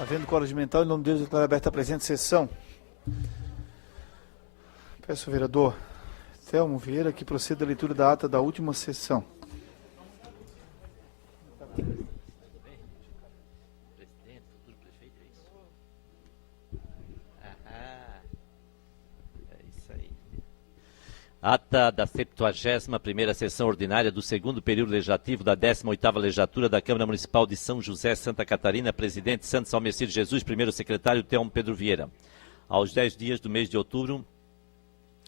Havendo quórum mental, em nome de Deus, declaro aberta a presente sessão. Peço ao vereador Thelmo Vieira que proceda a leitura da ata da última sessão. Ata da 71ª sessão ordinária do segundo período legislativo da 18ª legislatura da Câmara Municipal de São José, Santa Catarina, presidente Santos Almecir Jesus, primeiro secretário Thelmo Pedro Vieira. Aos 10 dias do mês de outubro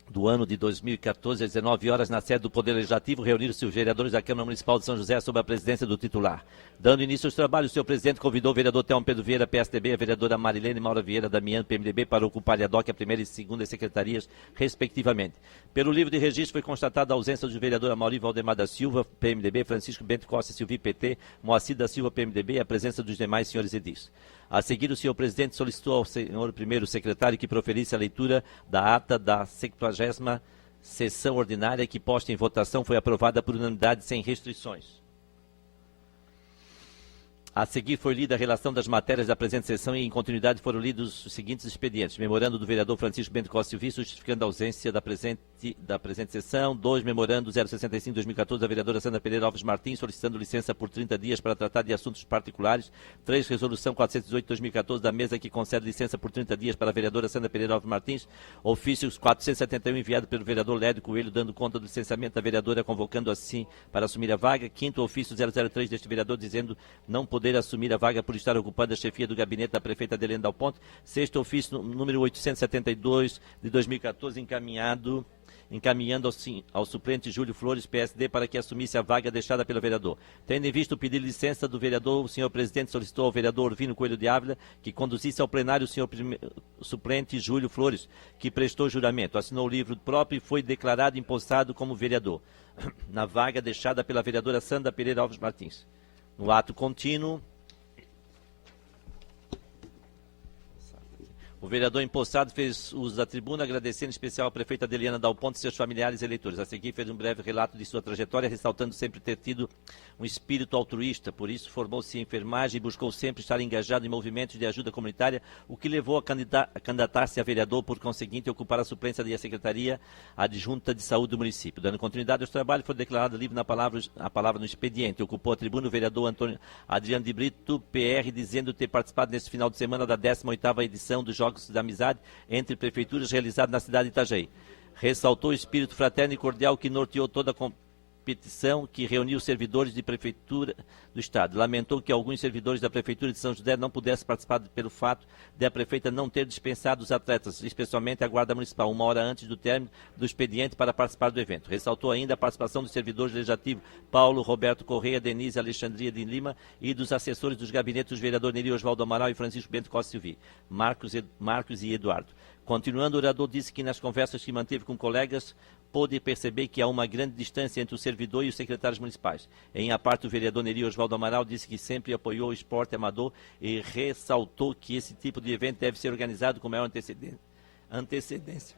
do ano de 2014, às 19 horas, na sede do Poder Legislativo, reuniram-se os vereadores da Câmara Municipal de São José sob a presidência do titular. Dando início aos trabalhos, o senhor presidente convidou o vereador Thelmo Pedro Vieira, PSDB, a vereadora Marilene Maura Vieira Damiano, PMDB, para ocupar a DOC, a primeira e segunda secretarias, respectivamente. Pelo livro de registro foi constatada a ausência do vereador Amaury Valdemar da Silva, PMDB, Francisco Bento Costa Silvi, PT, Moacir da Silva, PMDB, e a presença dos demais senhores edis. A seguir, o senhor presidente solicitou ao senhor primeiro secretário que proferisse a leitura da ata da 70ª sessão ordinária que, posta em votação, foi aprovada por unanimidade sem restrições. A seguir foi lida a relação das matérias da presente sessão e, em continuidade, foram lidos os seguintes expedientes. Memorando do vereador Francisco Bento Costa Silvi, justificando a ausência da presente sessão. 2. Memorando 065-2014 da vereadora Sandra Pereira Alves Martins, solicitando licença por 30 dias para tratar de assuntos particulares. 3. Resolução 418-2014 da mesa que concede licença por 30 dias para a vereadora Sandra Pereira Alves Martins. Ofício 471 enviado pelo vereador Lédio Coelho, dando conta do licenciamento da vereadora, convocando assim para assumir a vaga. 5º ofício 003 deste vereador, dizendo não poder assumir a vaga por estar ocupando a chefia do gabinete da prefeita Adelene Dal Ponte. 6º ofício número 872 de 2014, encaminhando ao suplente Júlio Flores, PSD, para que assumisse a vaga deixada pelo vereador. Tendo em vista o pedido de licença do vereador, o senhor presidente solicitou ao vereador Orvino Coelho de Ávila que conduzisse ao plenário o senhor suplente Júlio Flores, que prestou juramento, assinou o livro próprio e foi declarado empossado como vereador, na vaga deixada pela vereadora Sandra Pereira Alves Martins. No ato contínuo, o vereador empossado fez uso da tribuna, agradecendo em especial à prefeita Adeliana Dal Ponte e seus familiares e eleitores. A seguir, fez um breve relato de sua trajetória, ressaltando sempre ter tido um espírito altruísta. Por isso, formou-se em enfermagem e buscou sempre estar engajado em movimentos de ajuda comunitária, o que levou a candidatar-se a vereador, por conseguinte, ocupar a suplência da Secretaria Adjunta de Saúde do município. Dando continuidade aos trabalhos, foi declarado livre a palavra no expediente. Ocupou a tribuna o vereador Adriano de Brito, PR, dizendo ter participado neste final de semana da 18ª edição dos Jogos da Amizade entre prefeituras realizado na cidade de Itajaí. Ressaltou o espírito fraterno e cordial que norteou toda a competição que reuniu servidores de prefeitura do estado. Lamentou que alguns servidores da prefeitura de São José não pudessem participar pelo fato de a prefeita não ter dispensado os atletas, especialmente a guarda municipal, 1 hora antes do término do expediente para participar do evento. Ressaltou ainda a participação dos servidores legislativos Paulo Roberto Correia, Denise Alexandria de Lima e dos assessores dos gabinetes dos vereadores Neri Osvaldo Amaral e Francisco Bento Costa Silvi, Marcos e Eduardo. Continuando, o orador disse que nas conversas que manteve com colegas, pôde perceber que há uma grande distância entre o servidor e os secretários municipais. Em a parte, o vereador Neri Osvaldo Amaral disse que sempre apoiou o esporte amador e ressaltou que esse tipo de evento deve ser organizado com maior antecedência.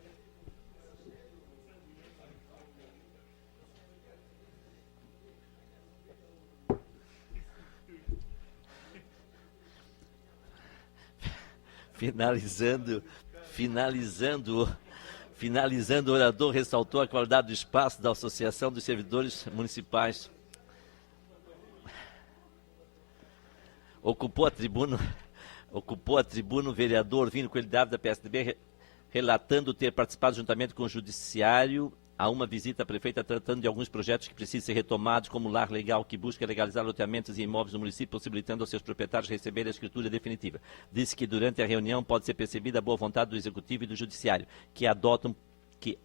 Finalizando, o orador ressaltou a qualidade do espaço da Associação dos Servidores Municipais. Ocupou a tribuna o vereador Orvino Coelho de Ávila, da PSDB, relatando ter participado juntamente com o Judiciário a uma visita à prefeita tratando de alguns projetos que precisam ser retomados, como o Lar Legal, que busca legalizar loteamentos e imóveis no município, possibilitando aos seus proprietários receberem a escritura definitiva. Disse que durante a reunião pode ser percebida a boa vontade do Executivo e do Judiciário, que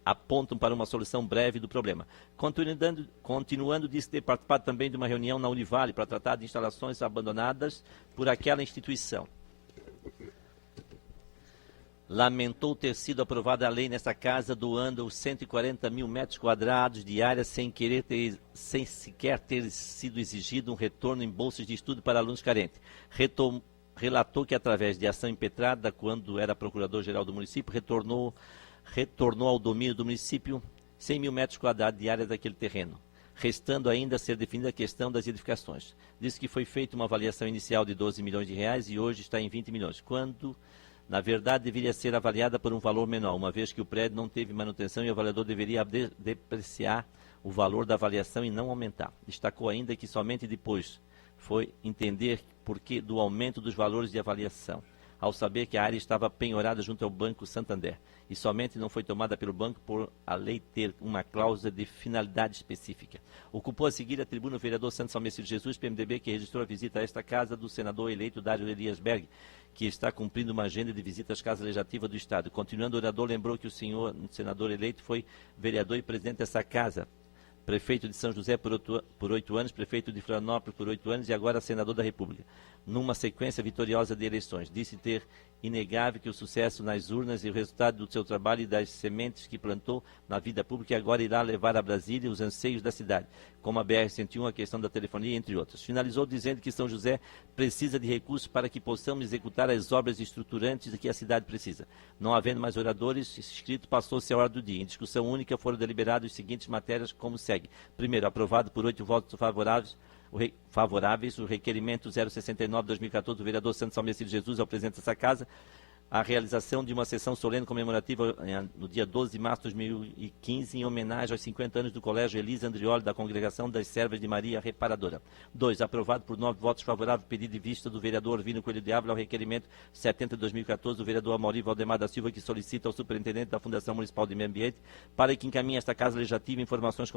apontam para uma solução breve do problema. Continuando, disse ter participado também de uma reunião na Univale para tratar de instalações abandonadas por aquela instituição. Lamentou ter sido aprovada a lei nesta casa, doando os 140 mil metros quadrados de área sem sequer ter sido exigido um retorno em bolsas de estudo para alunos carentes. Relatou que, através de ação impetrada, quando era procurador-geral do município, retornou ao domínio do município 100 mil metros quadrados de área daquele terreno. restando ainda a ser definida a questão das edificações. Diz que foi feita uma avaliação inicial de 12 milhões de reais e hoje está em 20 milhões, quando, na verdade, deveria ser avaliada por um valor menor, uma vez que o prédio não teve manutenção e o avaliador deveria depreciar o valor da avaliação e não aumentar. Destacou ainda que somente depois foi entender porquê do aumento dos valores de avaliação, ao saber que a área estava penhorada junto ao Banco Santander, e somente não foi tomada pelo banco por a lei ter uma cláusula de finalidade específica. Ocupou a seguir a tribuna o vereador Santos Almecir Jesus, PMDB, que registrou a visita a esta casa do senador eleito Dário Elias Berg, que está cumprindo uma agenda de visitas à Casa Legislativa do Estado. Continuando, o orador lembrou que o senador eleito foi vereador e presidente dessa casa, prefeito de São José por 8 anos, prefeito de Florianópolis por 8 anos e agora senador da República, numa sequência vitoriosa de eleições. Disse ter inegável que o sucesso nas urnas e o resultado do seu trabalho e das sementes que plantou na vida pública agora irá levar a Brasília os anseios da cidade, como a BR-101, a questão da telefonia, entre outros. Finalizou dizendo que São José precisa de recursos para que possamos executar as obras estruturantes que a cidade precisa. Não havendo mais oradores inscritos, passou-se a hora do dia. Em discussão única foram deliberadas as seguintes matérias como segue. Primeiro, aprovado por 8 votos favoráveis, o requerimento 069-2014 do vereador Santos Almecir Jesus ao presidente dessa casa, a realização de uma sessão solene comemorativa no dia 12 de março de 2015, em homenagem aos 50 anos do Colégio Elisa Andrioli da Congregação das Servas de Maria Reparadora. 2. Aprovado por 9 votos favoráveis, pedido de vista do vereador Orvino Coelho de Ávila ao requerimento 70-2014 do vereador Amaury Valdemar da Silva, que solicita ao superintendente da Fundação Municipal de Meio Ambiente para que encaminhe esta Casa Legislativa informações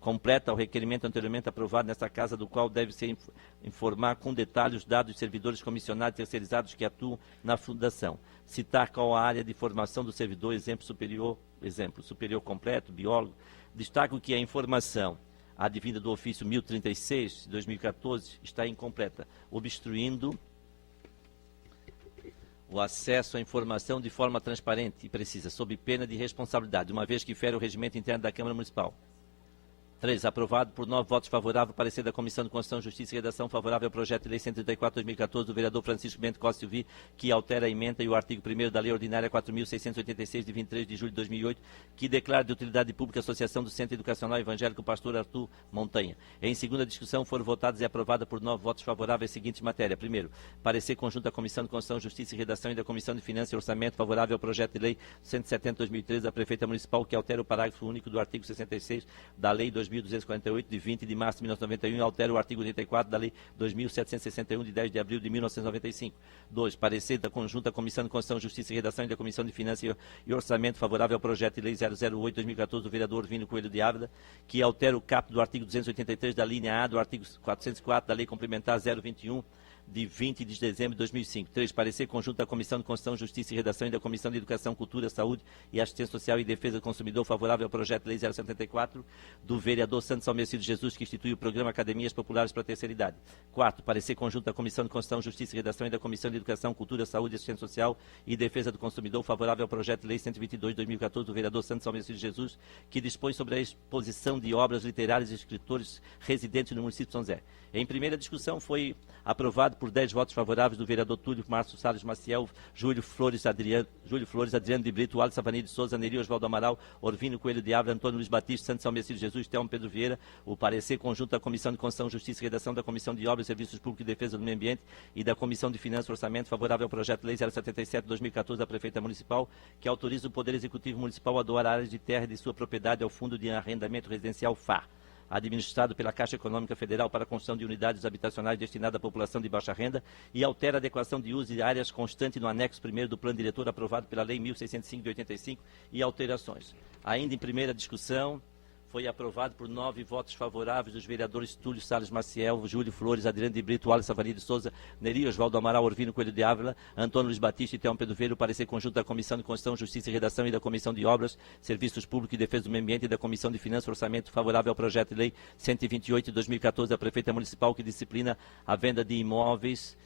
completa ao requerimento anteriormente aprovado nesta casa, do qual deve ser informar com detalhes os dados dos servidores comissionados e terceirizados que atuam na Fundação. Citar qual a área de formação do servidor, exemplo superior completo, biólogo. Destaco que a informação advinda do ofício 1036 de 2014 está incompleta, obstruindo o acesso à informação de forma transparente e precisa, sob pena de responsabilidade, uma vez que fere o regimento interno da Câmara Municipal. 3. Aprovado por 9 votos favoráveis, parecer da Comissão de Constituição, Justiça e Redação favorável ao projeto de lei 134/2014 do vereador Francisco Bento Costa Silvi, que altera a emenda e o artigo 1º da Lei Ordinária 4.686, de 23 de julho de 2008, que declara de utilidade pública a Associação do Centro Educacional Evangélico Pastor Arthur Montanha. Em segunda discussão, foram votadas e aprovadas por 9 votos favoráveis as seguintes matérias. Primeiro, parecer conjunto da Comissão de Constituição, Justiça e Redação e da Comissão de Finanças e Orçamento favorável ao projeto de lei 170/2013 da Prefeita Municipal, que altera o parágrafo único do artigo 66 da Lei 2.248, de 20 de março de 1991, e altera o artigo 84 da Lei 2.761, de 10 de abril de 1995. 2. Parecer da conjunta Comissão de Constituição, Justiça e Redação e da Comissão de Finanças e Orçamento favorável ao projeto de lei 008/2014 do vereador Orvino Coelho de Ávila, que altera o caput do artigo 283 da linha A do artigo 404 da Lei Complementar 021, de 20 de dezembro de 2005. 3. Parecer conjunto da Comissão de Constituição, Justiça e Redação e da Comissão de Educação, Cultura, Saúde e Assistência Social e Defesa do Consumidor favorável ao projeto de lei 074 do vereador Santos Almecir Jesus, que institui o programa Academias Populares para a Terceira Idade. 4. Parecer conjunto da Comissão de Constituição, Justiça e Redação e da Comissão de Educação, Cultura, Saúde, Assistência Social e Defesa do Consumidor favorável ao projeto de lei 122/2014 do vereador Santos Almecir Jesus, que dispõe sobre a exposição de obras literárias de escritores residentes no município de São José. Em primeira discussão foi aprovado por 10 votos favoráveis do vereador Túlio Márcio Salles Maciel, Júlio Flores, Adriano de Brito, Alisson Savani de Souza, Neri Osvaldo Amaral, Orvino Coelho de Ávila, Antônio Luiz Batista, Santos Almecir Jesus, Telmo Pedro Vieira. O parecer conjunto da Comissão de Constituição, Justiça e Redação, da Comissão de Obras, Serviços Públicos e Defesa do Meio Ambiente e da Comissão de Finanças e Orçamento favorável ao projeto de lei 077/2014 da Prefeita Municipal, que autoriza o Poder Executivo Municipal a doar áreas de terra de sua propriedade ao Fundo de Arrendamento Residencial FAR, administrado pela Caixa Econômica Federal para a construção de unidades habitacionais destinadas à população de baixa renda, e altera a adequação de uso de áreas constante no anexo 1º do Plano Diretor aprovado pela Lei 1605 de 85 e alterações. Ainda em primeira discussão, foi aprovado por 9 votos favoráveis dos vereadores Túlio Salles Maciel, Júlio Flores, Adriano de Brito, Alisson Savani de Souza, Neri Osvaldo Amaral, Orvino Coelho de Ávila, Antônio Luiz Batista e Telmo Pedro Vieira. O parecer conjunto da Comissão de Constituição, Justiça e Redação e da Comissão de Obras, Serviços Públicos e Defesa do Meio Ambiente e da Comissão de Finanças e Orçamento favorável ao projeto de lei 128 de 2014 da Prefeita Municipal, que disciplina a venda de imóveis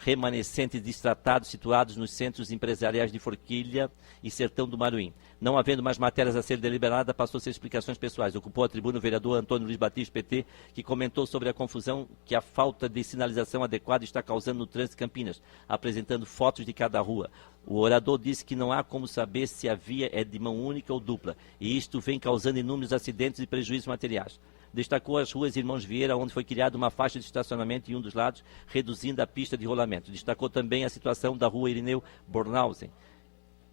remanescentes destratados situados nos centros empresariais de Forquilha e Sertão do Maruim. Não havendo mais matérias a ser deliberadas, passou a ser explicações pessoais. Ocupou a tribuna o vereador Antônio Luiz Batista, PT, que comentou sobre a confusão que a falta de sinalização adequada está causando no trânsito de Campinas, apresentando fotos de cada rua. O orador disse que não há como saber se a via é de mão única ou dupla, e isto vem causando inúmeros acidentes e prejuízos materiais. Destacou as ruas Irmãos Vieira, onde foi criada uma faixa de estacionamento em um dos lados, reduzindo a pista de rolamento. Destacou também a situação da rua Irineu Bornhausen,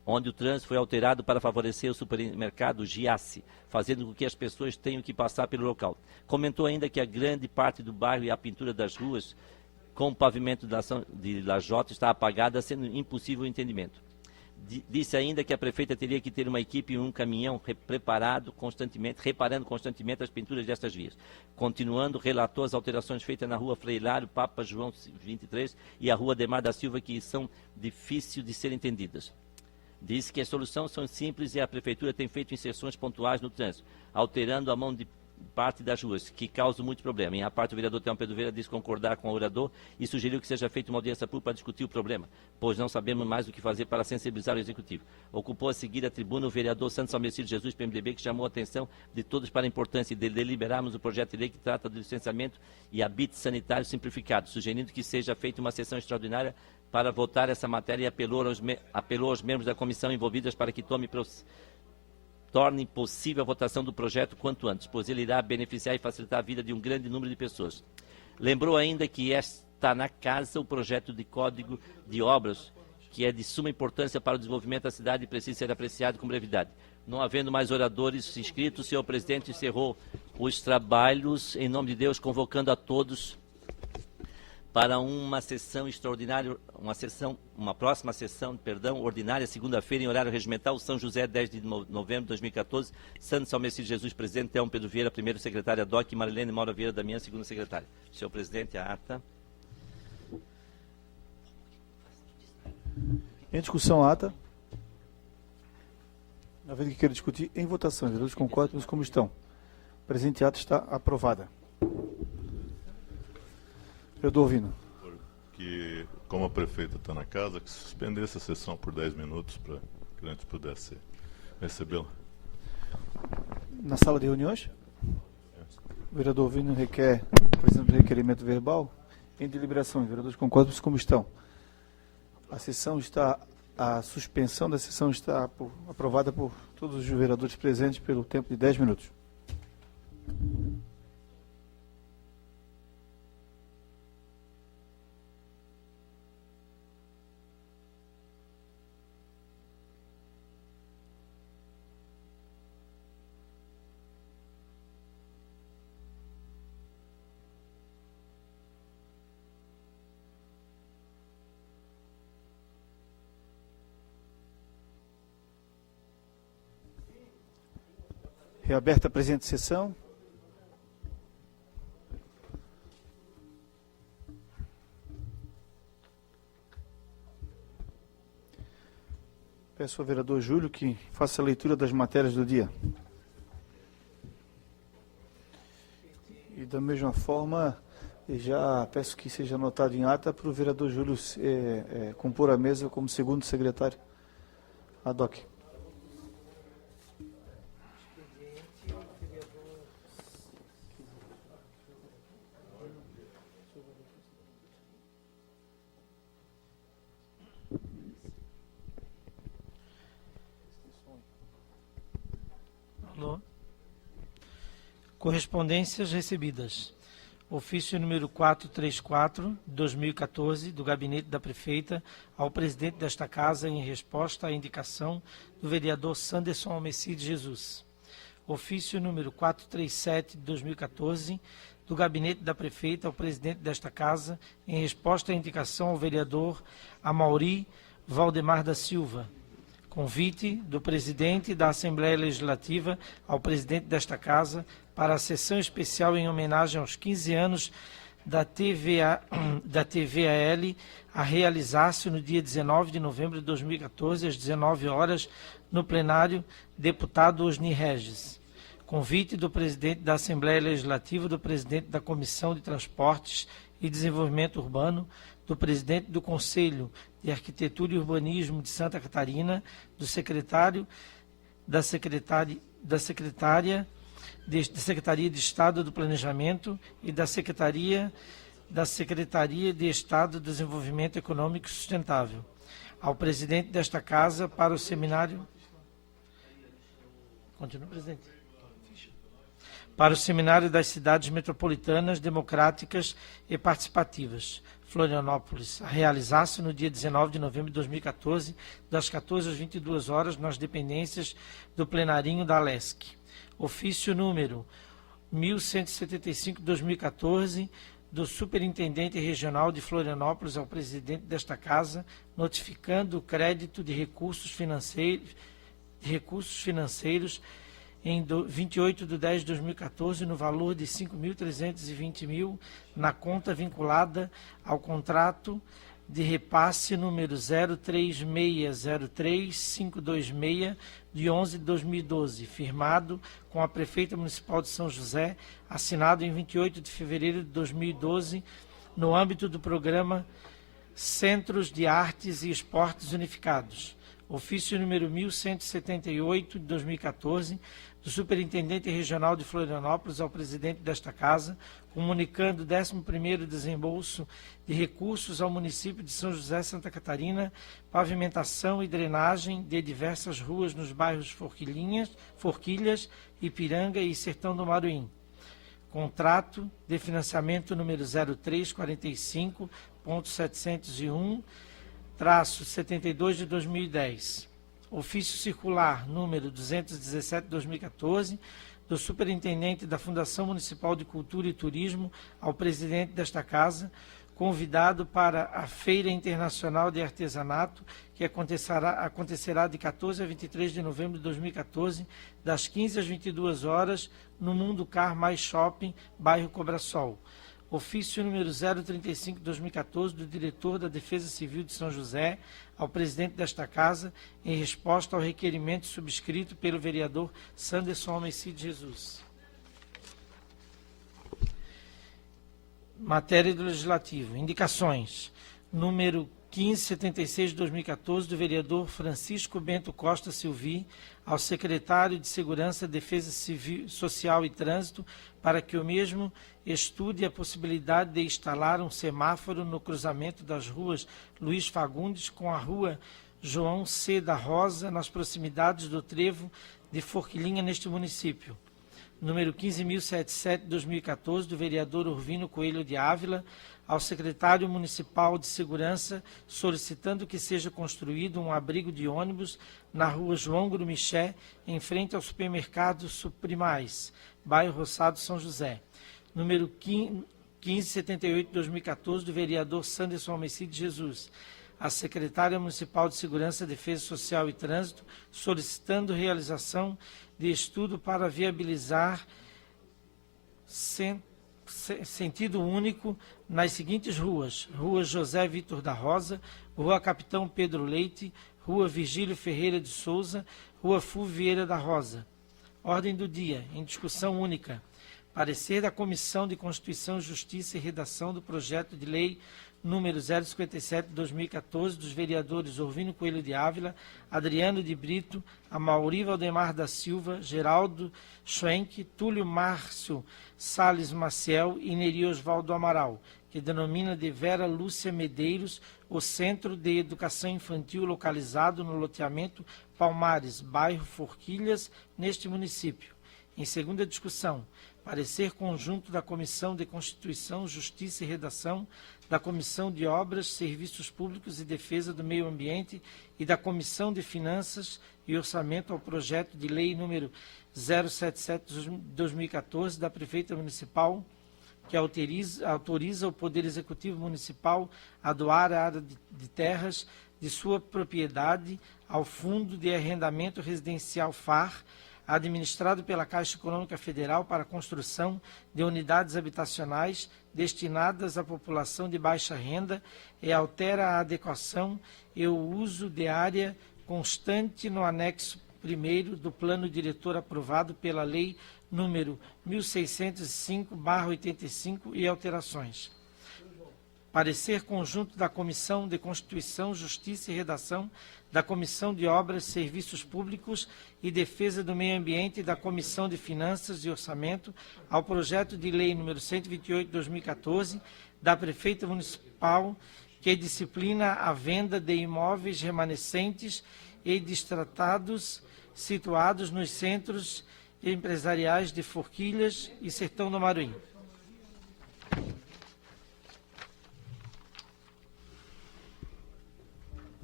onde o trânsito foi alterado para favorecer o supermercado Giasse, fazendo com que as pessoas tenham que passar pelo local. Comentou ainda que a grande parte do bairro e a pintura das ruas, com o pavimento de lajota, está apagada, sendo impossível o entendimento. Disse ainda que a prefeita teria que ter uma equipe e um caminhão reparando constantemente as pinturas destas vias. Continuando, relatou as alterações feitas na rua Freilário, Papa João 23 e a rua Demar da Silva, que são difíceis de serem entendidas. Disse que as soluções são simples e a prefeitura tem feito inserções pontuais no trânsito, alterando a mão de parte das ruas, que causam muito problema. Em a parte, o vereador Telmo Pedro Vieira disse concordar com o orador e sugeriu que seja feita uma audiência pública para discutir o problema, pois não sabemos mais o que fazer para sensibilizar o Executivo. Ocupou a seguir a tribuna o vereador Santos Almecide Jesus, PMDB, que chamou a atenção de todos para a importância de deliberarmos o projeto de lei que trata do licenciamento e habite sanitário simplificado, sugerindo que seja feita uma sessão extraordinária para votar essa matéria e apelou aos membros da comissão envolvidas para que torne possível a votação do projeto quanto antes, pois ele irá beneficiar e facilitar a vida de um grande número de pessoas. Lembrou ainda que está na casa o projeto de código de obras, que é de suma importância para o desenvolvimento da cidade e precisa ser apreciado com brevidade. Não havendo mais oradores inscritos, o senhor presidente encerrou os trabalhos, em nome de Deus, convocando a todos para uma sessão extraordinária, uma próxima sessão, ordinária, segunda-feira, em horário regimental, São José, 10 de novembro de 2014, Santos Almecide Jesus, presidente, Telmo Pedro Vieira, primeiro secretário, DOC, Marilene Maura Vieira Damião, segundo secretário. Senhor presidente, a ata. Em discussão, a ata. Na vez que queira discutir, em votação. Os vereadores concordam como estão. A presente ata está aprovada. Vereador Ovino. Que, como a prefeita está na casa, que suspendesse a sessão por 10 minutos para que a gente pudesse recebê-la. Na sala de reuniões? O vereador Ovino requer, apresenta o requerimento verbal. Em deliberação, os vereadores concordam como estão. A suspensão da sessão está aprovada por todos os vereadores presentes pelo tempo de 10 minutos. Reaberta a presente sessão. Peço ao vereador Júlio que faça a leitura das matérias do dia. E da mesma forma, já peço que seja anotado em ata para o vereador Júlio compor a mesa como segundo secretário ad hoc. Correspondências recebidas. Ofício número 434, 2014, do Gabinete da Prefeita ao Presidente desta Casa em resposta à indicação do vereador Sanderson Almecide Jesus. Ofício número 437, de 2014, do Gabinete da Prefeita ao Presidente desta Casa em resposta à indicação ao vereador Amauri Valdemar da Silva. Convite do Presidente da Assembleia Legislativa ao Presidente desta Casa para a sessão especial em homenagem aos 15 anos da TVAL a realizar-se no dia 19 de novembro de 2014, às 19 horas, no plenário, deputado Osni Regis. Convite do Presidente da Assembleia Legislativa, do Presidente da Comissão de Transportes e Desenvolvimento Urbano, do presidente do Conselho de Arquitetura e Urbanismo de Santa Catarina, do secretário da Secretaria de Estado do Planejamento e da Secretaria de Estado do Desenvolvimento Econômico Sustentável, ao presidente desta Casa para o seminário... Continua, presidente. Para o Seminário das Cidades Metropolitanas Democráticas e Participativas, Florianópolis, a realizar-se no dia 19 de novembro de 2014, das 14 às 22 horas, nas dependências do plenarinho da ALESC. Ofício número 1175/2014, do Superintendente Regional de Florianópolis ao presidente desta Casa, notificando o crédito de recursos financeiros em 28/10/2014 no valor de R$ 5.320.000 na conta vinculada ao contrato de repasse número 03603526 de 11 de 2012, firmado com a Prefeita Municipal de São José, assinado em 28 de fevereiro de 2012, no âmbito do programa Centros de Artes e Esportes Unificados. Ofício número 1178 de 2014, do Superintendente Regional de Florianópolis ao presidente desta Casa, comunicando o 11º desembolso de recursos ao município de São José, Santa Catarina, pavimentação e drenagem de diversas ruas nos bairros Forquilhas, Ipiranga e Sertão do Maruim. Contrato de financiamento número 0345.701-72 de 2010. Ofício circular número 217/2014, do Superintendente da Fundação Municipal de Cultura e Turismo ao presidente desta Casa, convidado para a Feira Internacional de Artesanato, que acontecerá de 14 a 23 de novembro de 2014, das 15 às 22 horas, no Mundo Car Mais Shopping, bairro Cobrasol. Ofício número 035/2014, do diretor da Defesa Civil de São José, ao presidente desta Casa, em resposta ao requerimento subscrito pelo vereador Sanderson Almeida Jesus. Matéria do Legislativo. Indicações. Número 1576 de 2014, do vereador Francisco Bento Costa Silvi, ao secretário de Segurança, Defesa Civil, Social e Trânsito, para que o mesmo estude a possibilidade de instalar um semáforo no cruzamento das ruas Luiz Fagundes com a rua João C. da Rosa, nas proximidades do trevo de Forquilinha, neste município. Número 15.077 de 2014, do vereador Urvino Coelho de Ávila, ao secretário municipal de Segurança, solicitando que seja construído um abrigo de ônibus na rua João Grumiché, em frente ao supermercado Suprimais, bairro Roçado, São José. Número 1578 de 2014, do vereador Sanderson Almeida Jesus, a secretária municipal de Segurança, Defesa Social e Trânsito, solicitando realização de estudo para viabilizar sentido único nas seguintes ruas: Rua José Vitor da Rosa, Rua Capitão Pedro Leite, Rua Virgílio Ferreira de Souza, Rua Fulvio Vieira da Rosa. Ordem do dia, em discussão única. Parecer da Comissão de Constituição, Justiça e Redação do Projeto de Lei número 057 de 2014, dos vereadores Urvino Coelho de Ávila, Adriano de Brito, Amaury Valdemar da Silva, Geraldo Schwenk, Túlio Márcio Salles Maciel e Neri Osvaldo Amaral, que denomina de Vera Lúcia Medeiros o Centro de Educação Infantil localizado no loteamento Palmares, bairro Forquilhas, neste município. Em segunda discussão, parecer conjunto da Comissão de Constituição, Justiça e Redação, da Comissão de Obras, Serviços Públicos e Defesa do Meio Ambiente e da Comissão de Finanças e Orçamento ao projeto de lei número 077 de 2014 da Prefeita Municipal, que autoriza o Poder Executivo Municipal a doar a área de terras de sua propriedade ao Fundo de Arrendamento Residencial FAR, administrado pela Caixa Econômica Federal para a construção de unidades habitacionais destinadas à população de baixa renda e altera a adequação e o uso de área constante no anexo 1º do Plano Diretor aprovado pela Lei número 1605/85 e alterações. Parecer conjunto da Comissão de Constituição, Justiça e Redação, da Comissão de Obras, Serviços Públicos e Defesa do Meio Ambiente e da Comissão de Finanças e Orçamento ao projeto de lei número 128 de 2014 da Prefeita Municipal que disciplina a venda de imóveis remanescentes e distratados situados nos centros empresariais de Forquilhas e Sertão do Maruim.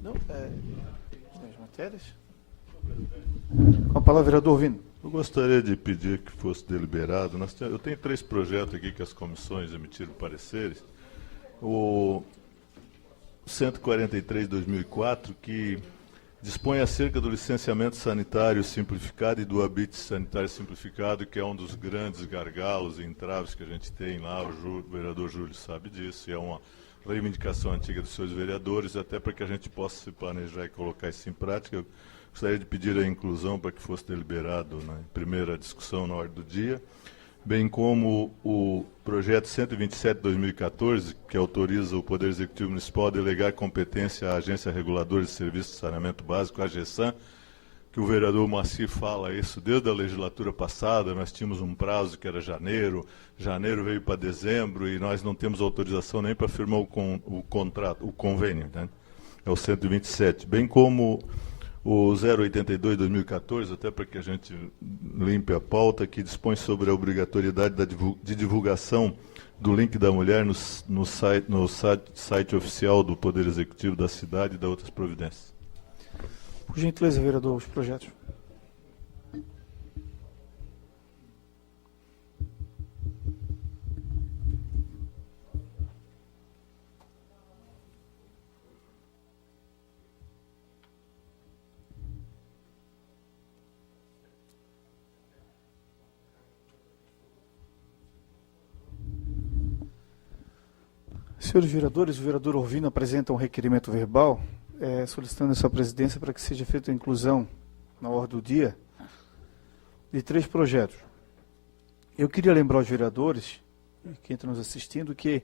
Não, as matérias? Com a palavra, vereador Vino. Eu gostaria de pedir que fosse deliberado. Eu tenho 3 projetos aqui que as comissões emitiram pareceres. O 143 de 2004, que dispõe acerca do licenciamento sanitário simplificado e do habite sanitário simplificado, que é um dos grandes gargalos e entraves que a gente tem lá. O vereador Júlio sabe disso, e é uma reivindicação antiga dos seus vereadores, até para que a gente possa se planejar e colocar isso em prática. Eu gostaria de pedir a inclusão para que fosse deliberado na primeira discussão na ordem do dia, bem como o projeto 127 de 2014, que autoriza o Poder Executivo Municipal a delegar competência à Agência Reguladora de Serviços de Saneamento Básico, a AGESAN, que o vereador Moacir fala isso desde a legislatura passada. Nós tínhamos um prazo que era janeiro veio para dezembro e nós não temos autorização nem para firmar o contrato, o convênio, né? É o 127, bem como o 082 de 2014, até para que a gente limpe a pauta, que dispõe sobre a obrigatoriedade de divulgação do link da mulher no site oficial do Poder Executivo da cidade e da outras providências. Por gentileza, vereador, os projetos. Senhores vereadores, o vereador Orvino apresenta um requerimento verbal solicitando a sua presidência para que seja feita a inclusão na ordem do dia de 3 projetos. Eu queria lembrar aos vereadores, quem está nos assistindo, que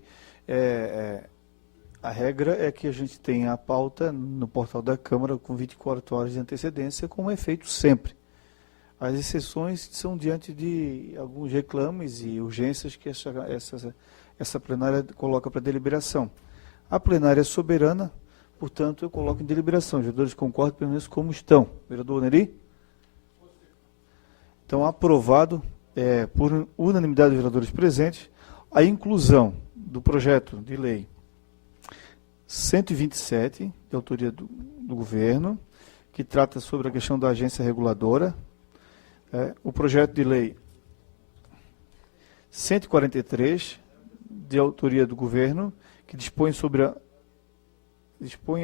a regra é que a gente tenha a pauta no portal da Câmara com 24 horas de antecedência, como é feito sempre. As exceções são diante de alguns reclames e urgências que essa plenária coloca para deliberação. A plenária é soberana, portanto, eu coloco em deliberação. Os vereadores concordam, pelo menos, como estão. Vereador Neri? Então, aprovado, por unanimidade dos vereadores presentes, a inclusão do projeto de lei 127, de autoria do governo, que trata sobre a questão da agência reguladora, o projeto de lei 143, de autoria do governo, que dispõe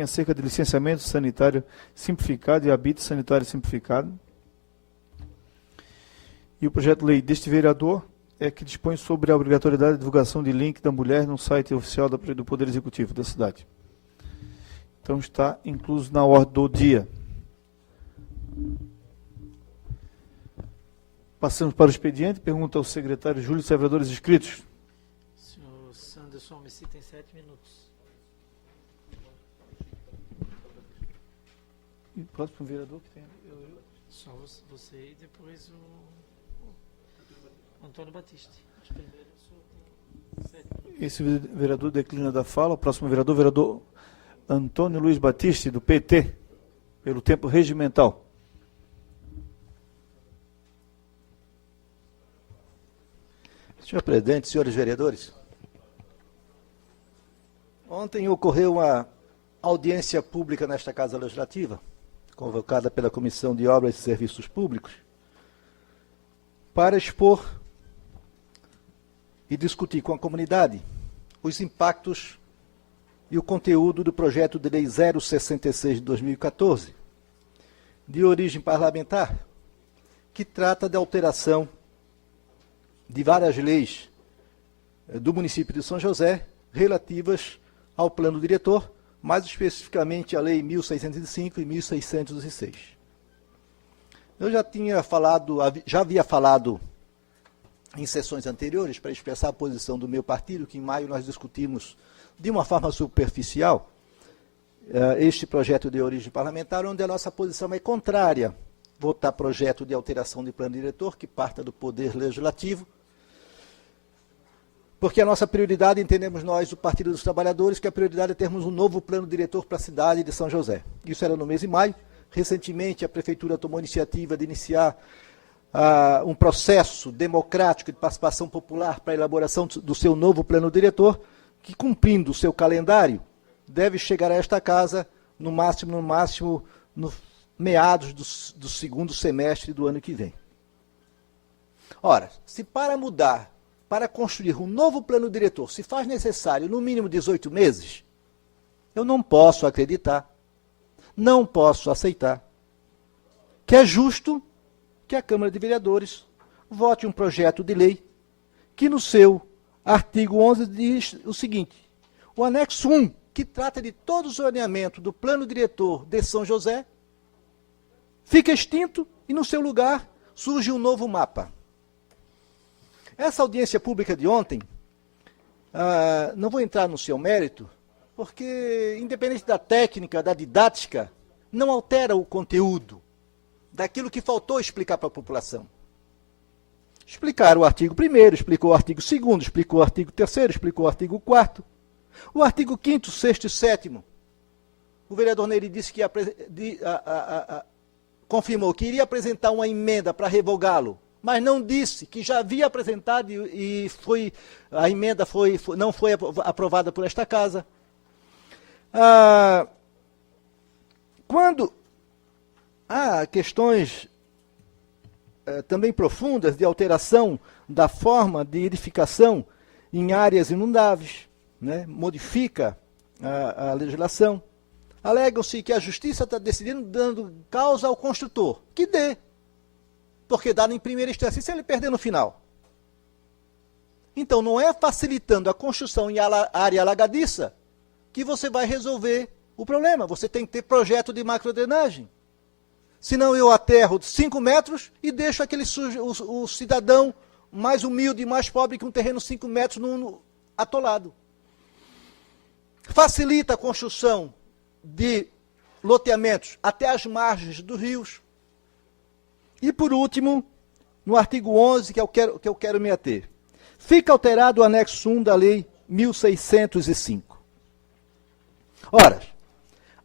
acerca de licenciamento sanitário simplificado e habite sanitário simplificado. E o projeto de lei deste vereador que dispõe sobre a obrigatoriedade de divulgação de link da mulher no site oficial do Poder Executivo da cidade. Então está incluso na ordem do dia. Passamos para o expediente. Pergunta ao secretário Júlio se há vereadores inscritos. Senhor Sanderson Messi tem 7 minutos. E o próximo vereador que tem? Só você e depois o Antônio Batista. Mas primeiro o senhor tem 7 minutos. Esse vereador declina da fala. O próximo vereador Antônio Luiz Batista, do PT, pelo tempo regimental. Senhor presidente, senhores vereadores, ontem ocorreu uma audiência pública nesta Casa Legislativa, convocada pela Comissão de Obras e Serviços Públicos, para expor e discutir com a comunidade os impactos e o conteúdo do projeto de lei 066 de 2014, de origem parlamentar, que trata de alteração de várias leis do município de São José relativas ao plano diretor, mais especificamente a lei 1605 e 1606. Eu já havia falado em sessões anteriores para expressar a posição do meu partido, que em maio nós discutimos de uma forma superficial, este projeto de origem parlamentar, onde a nossa posição é contrária. Votar projeto de alteração de plano diretor que parta do Poder Legislativo, porque a nossa prioridade, entendemos nós, do Partido dos Trabalhadores, que a prioridade é termos um novo plano diretor para a cidade de São José. Isso era no mês de maio. Recentemente, a Prefeitura tomou a iniciativa de iniciar um processo democrático de participação popular para a elaboração do seu novo plano diretor, que, cumprindo o seu calendário, deve chegar a esta casa, no máximo, no meados do segundo semestre do ano que vem. Ora, se para mudar, para construir um novo plano diretor, se faz necessário no mínimo 18 meses, eu não posso acreditar, não posso aceitar, que é justo que a Câmara de Vereadores vote um projeto de lei que no seu artigo 11 diz o seguinte: o anexo 1, que trata de todo o zoneamento do plano diretor de São José, fica extinto e no seu lugar surge um novo mapa. Essa audiência pública de ontem, não vou entrar no seu mérito, porque independente da técnica, da didática, não altera o conteúdo daquilo que faltou explicar para a população. Explicaram o artigo 1º, explicou o artigo 2º, explicou o artigo 3º, explicou o artigo 4º, o artigo 5º, 6º e 7º. O vereador Nery disse que confirmou que iria apresentar uma emenda para revogá-lo, mas não disse que já havia apresentado e a emenda não foi aprovada por esta casa. Quando há questões também profundas de alteração da forma de edificação em áreas inundáveis, né, modifica a legislação, alegam-se que a justiça está decidindo, dando causa ao construtor, que dê, porque dá em primeira instância, e se ele perder no final? Então, não é facilitando a construção em área alagadiça que você vai resolver o problema. Você tem que ter projeto de macrodrenagem. Senão eu aterro 5 metros e deixo o cidadão mais humilde, mais pobre, que um terreno 5 metros atolado. Facilita a construção de loteamentos até as margens dos rios. E, por último, no artigo 11, que eu quero me ater, fica alterado o anexo 1 da Lei 1605. Ora,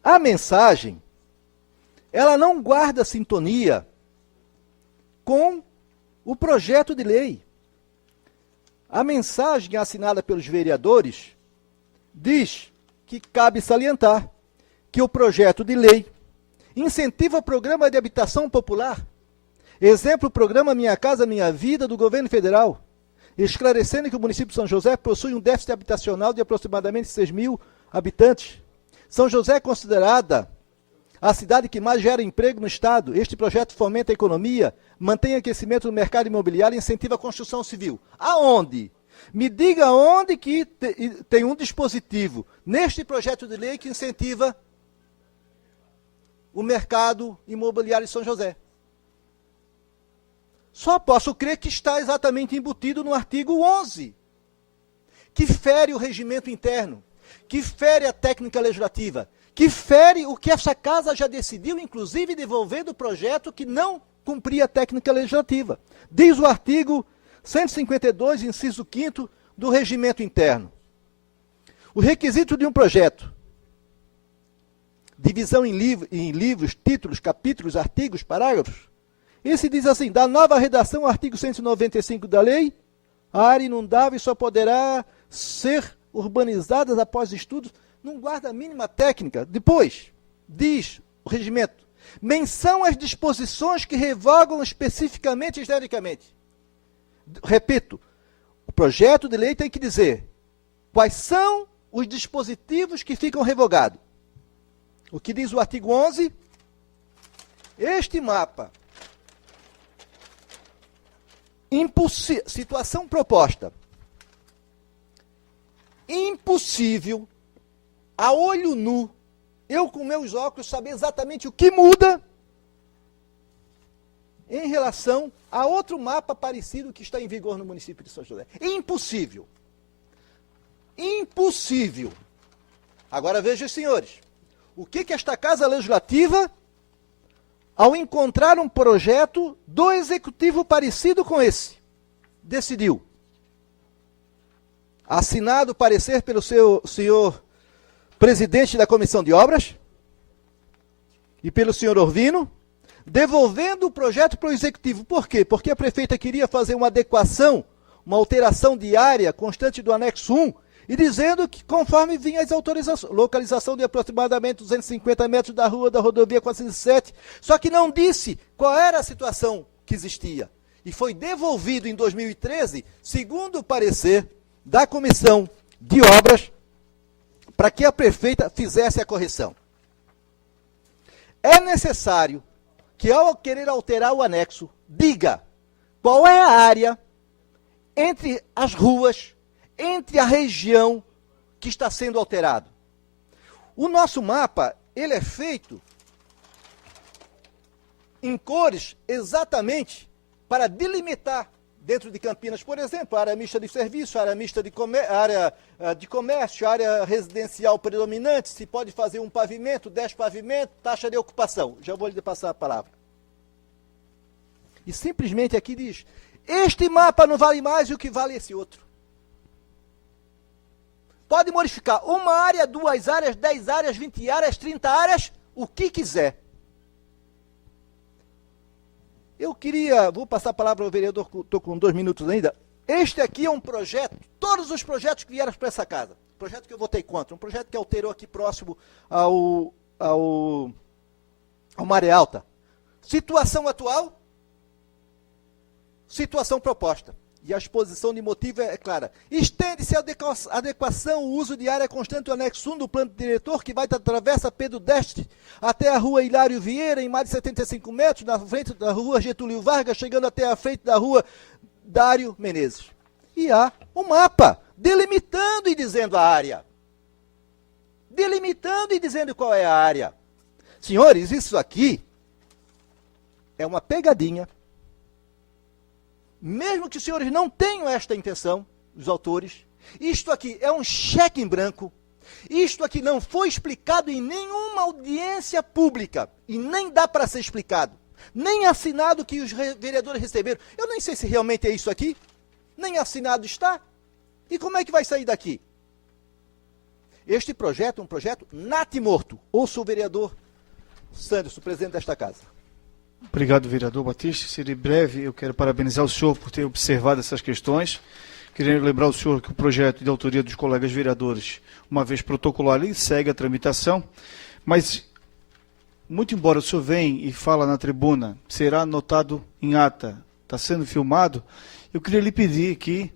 a mensagem, ela não guarda sintonia com o projeto de lei. A mensagem assinada pelos vereadores diz que cabe salientar que o projeto de lei incentiva o programa de habitação popular, exemplo, o programa Minha Casa Minha Vida do governo federal, esclarecendo que o município de São José possui um déficit habitacional de aproximadamente 6 mil habitantes. São José é considerada a cidade que mais gera emprego no estado. Este projeto fomenta a economia, mantém aquecimento no mercado imobiliário e incentiva a construção civil. Aonde? Me diga onde que tem um dispositivo neste projeto de lei que incentiva o mercado imobiliário de São José. Só posso crer que está exatamente embutido no artigo 11, que fere o regimento interno, que fere a técnica legislativa, que fere o que essa casa já decidiu, inclusive devolvendo o projeto que não cumpria a técnica legislativa. Diz o artigo 152, inciso 5º do regimento interno. O requisito de um projeto, divisão em livros, títulos, capítulos, artigos, parágrafos, esse diz assim: da nova redação, artigo 195 da lei, a área inundável só poderá ser urbanizada após estudos, não guarda a mínima técnica. Depois, diz o regimento, menção às disposições que revogam especificamente e genericamente. Repito, o projeto de lei tem que dizer quais são os dispositivos que ficam revogados. O que diz o artigo 11? Este mapa, situação proposta, impossível, a olho nu, eu com meus óculos saber exatamente o que muda em relação a outro mapa parecido que está em vigor no município de São José. É impossível. impossível. Agora vejam, senhores, o que esta Casa Legislativa, ao encontrar um projeto do Executivo parecido com esse, decidiu? Assinado o parecer pelo senhor presidente da Comissão de Obras e pelo senhor Orvino, devolvendo o projeto para o Executivo. Por quê? Porque a prefeita queria fazer uma adequação, uma alteração de área constante do anexo 1, e dizendo que conforme vinha as autorizações, localização de aproximadamente 250 metros da rua da rodovia 407, só que não disse qual era a situação que existia. E foi devolvido em 2013, segundo o parecer da Comissão de Obras, para que a prefeita fizesse a correção. É necessário que, ao querer alterar o anexo, diga qual é a área entre as ruas, entre a região que está sendo alterado. O nosso mapa, ele é feito em cores exatamente para delimitar dentro de Campinas, por exemplo, área mista de serviço, área mista de área de comércio, área residencial predominante, se pode fazer um pavimento, 10 pavimentos, taxa de ocupação. Já vou lhe passar a palavra. E simplesmente aqui diz, este mapa não vale mais do que vale esse outro. Pode modificar uma área, 2 áreas, 10 áreas, 20 áreas, 30 áreas, o que quiser. Eu queria, vou passar a palavra ao vereador, estou com 2 minutos ainda. Este aqui é um projeto, todos os projetos que vieram para essa casa, projeto que eu votei contra, um projeto que alterou aqui próximo ao Maré Alta. Situação atual, situação proposta. E a exposição de motivo é clara. Estende-se a adequação, o uso de área constante do anexo 1 do plano diretor, que vai da Travessa Pedro Deste até a rua Hilário Vieira, em mais de 75 metros, na frente da rua Getúlio Vargas, chegando até a frente da rua Dário Menezes. E há um mapa, delimitando e dizendo a área. Delimitando e dizendo qual é a área. Senhores, isso aqui é uma pegadinha. Mesmo que os senhores não tenham esta intenção, os autores, isto aqui é um cheque em branco, isto aqui não foi explicado em nenhuma audiência pública, e nem dá para ser explicado, nem assinado que os vereadores receberam. Eu nem sei se realmente é isso aqui, nem assinado está, e como é que vai sair daqui? Este projeto é um projeto natimorto. Ouço o vereador Sanderson, presidente desta casa. Obrigado, vereador Batista. Serei breve. Eu quero parabenizar o senhor por ter observado essas questões. Queria lembrar o senhor que o projeto de autoria dos colegas vereadores, uma vez protocolado ali, segue a tramitação. Mas, muito embora o senhor venha e fala na tribuna, será anotado em ata, está sendo filmado, eu queria lhe pedir que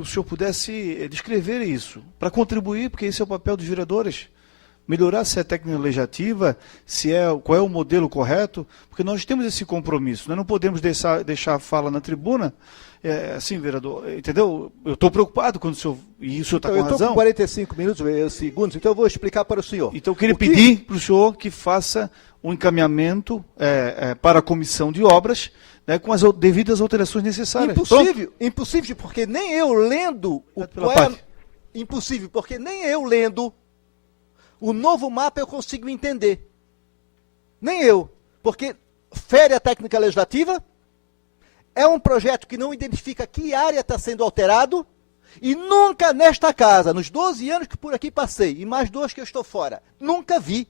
o senhor pudesse descrever isso, para contribuir, porque esse é o papel dos vereadores. Melhorar se é técnica legislativa, qual é o modelo correto, porque nós temos esse compromisso. Nós não podemos deixar a fala na tribuna, assim, vereador, entendeu? Eu estou preocupado quando o senhor, e o senhor está com razão. Eu estou com 45 segundos, então eu vou explicar para o senhor. Então eu queria pedir para o senhor que faça um encaminhamento para a comissão de obras, né, com as devidas alterações necessárias. Impossível, porque nem eu lendo impossível, porque nem eu lendo o novo mapa eu consigo entender. Nem eu, porque fere a técnica legislativa, é um projeto que não identifica que área está sendo alterado, e nunca nesta casa, nos 12 anos que por aqui passei, e mais 2 que eu estou fora, nunca vi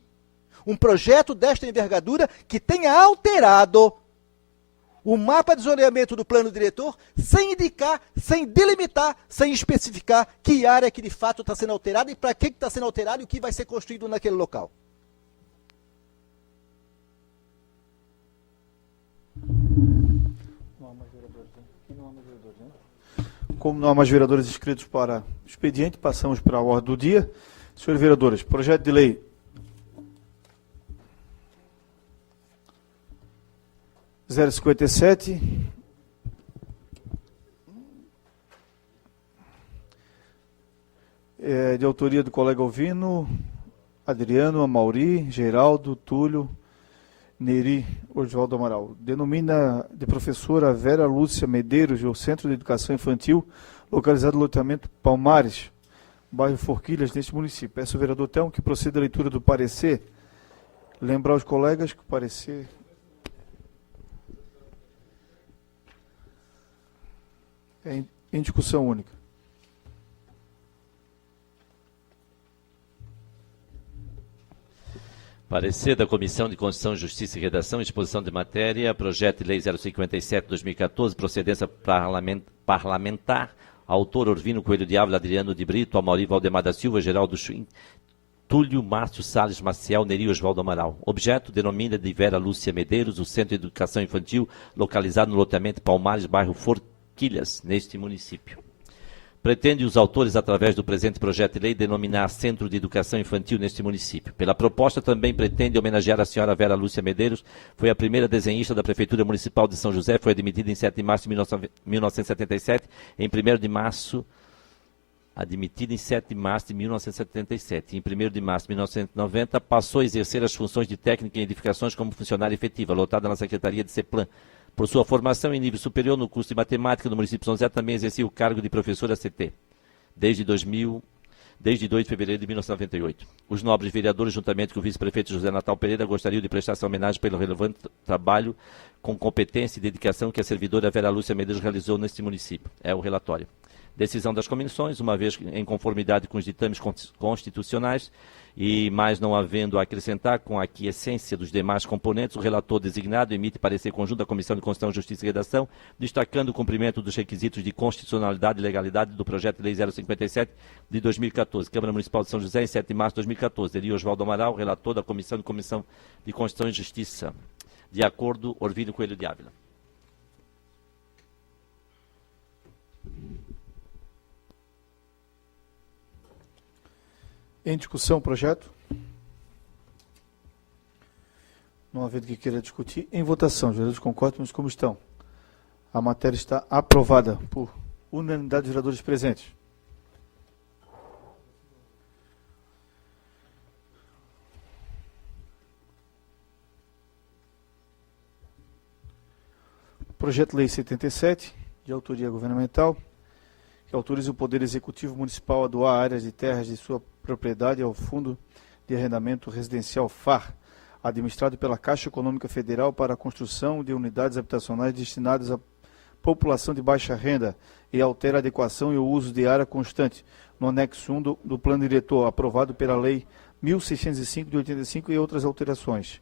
um projeto desta envergadura que tenha alterado o mapa de zoneamento do plano diretor sem indicar, sem delimitar, sem especificar que área que de fato está sendo alterada e para que está sendo alterado e o que vai ser construído naquele local. Como não há mais vereadores inscritos para o expediente, passamos para a ordem do dia. Senhores vereadores, projeto de lei 057, de autoria do colega Alvino, Adriano, Amauri, Geraldo, Túlio, Neri, Oswaldo Amaral. Denomina de professora Vera Lúcia Medeiros, do Centro de Educação Infantil, localizado no loteamento Palmares. bairro Forquilhas, neste município. Peço ao vereador Telmo que proceda a leitura do parecer. Lembrar aos colegas que o parecer é em discussão única. Parecer da Comissão de Constituição, Justiça e Redação, exposição de matéria, projeto de lei 057/2014, procedência parlamentar, autor Orvino Coelho de Ávila, Adriano de Brito, Amauri Valdemar da Silva, Geraldo Schwinn, Túlio Márcio Salles Maciel, Neri Osvaldo Amaral. Objeto denomina de Vera Lúcia Medeiros, o Centro de Educação Infantil, localizado no loteamento Palmares, bairro Forquilhas, neste município. Pretende os autores, através do presente projeto de lei, denominar Centro de Educação Infantil neste município. Pela proposta, também pretende homenagear a senhora Vera Lúcia Medeiros, foi a primeira desenhista da Prefeitura Municipal de São José, foi admitida em 7 de março de 1977, em 1º de março, admitida em 7 de março de 1977. Em 1º de março de 1990, passou a exercer as funções de técnica em edificações como funcionária efetiva, lotada na Secretaria de CEPLAN. Por sua formação em nível superior no curso de matemática no município de São José, também exercia o cargo de professora CT, desde 2 de fevereiro de 1998. Os nobres vereadores, juntamente com o vice-prefeito José Natal Pereira, gostariam de prestar essa homenagem pelo relevante trabalho com competência e dedicação que a servidora Vera Lúcia Medeiros realizou neste município. É o relatório. Decisão das comissões, uma vez em conformidade com os ditames constitucionais e mais não havendo a acrescentar com a aquiescência dos demais componentes, o relator designado emite parecer conjunto da Comissão de Constituição, Justiça e Redação, destacando o cumprimento dos requisitos de constitucionalidade e legalidade do projeto de lei 057 de 2014. Câmara Municipal de São José, em 7 de março de 2014. Neri Osvaldo Amaral, relator da Comissão de Constituição e Justiça. De acordo, Orvino Coelho de Ávila. Em discussão o projeto? Não havendo que queira discutir. Em votação, os vereadores concordam como estão. A matéria está aprovada por unanimidade dos vereadores presentes. Projeto de Lei 77, de autoria governamental, que autoriza o Poder Executivo Municipal a doar áreas de terras de sua propriedade ao Fundo de Arrendamento Residencial FAR, administrado pela Caixa Econômica Federal para a construção de unidades habitacionais destinadas à população de baixa renda e altera a adequação e o uso de área constante, no anexo 1 do Plano Diretor, aprovado pela Lei 1605 de 85 e outras alterações.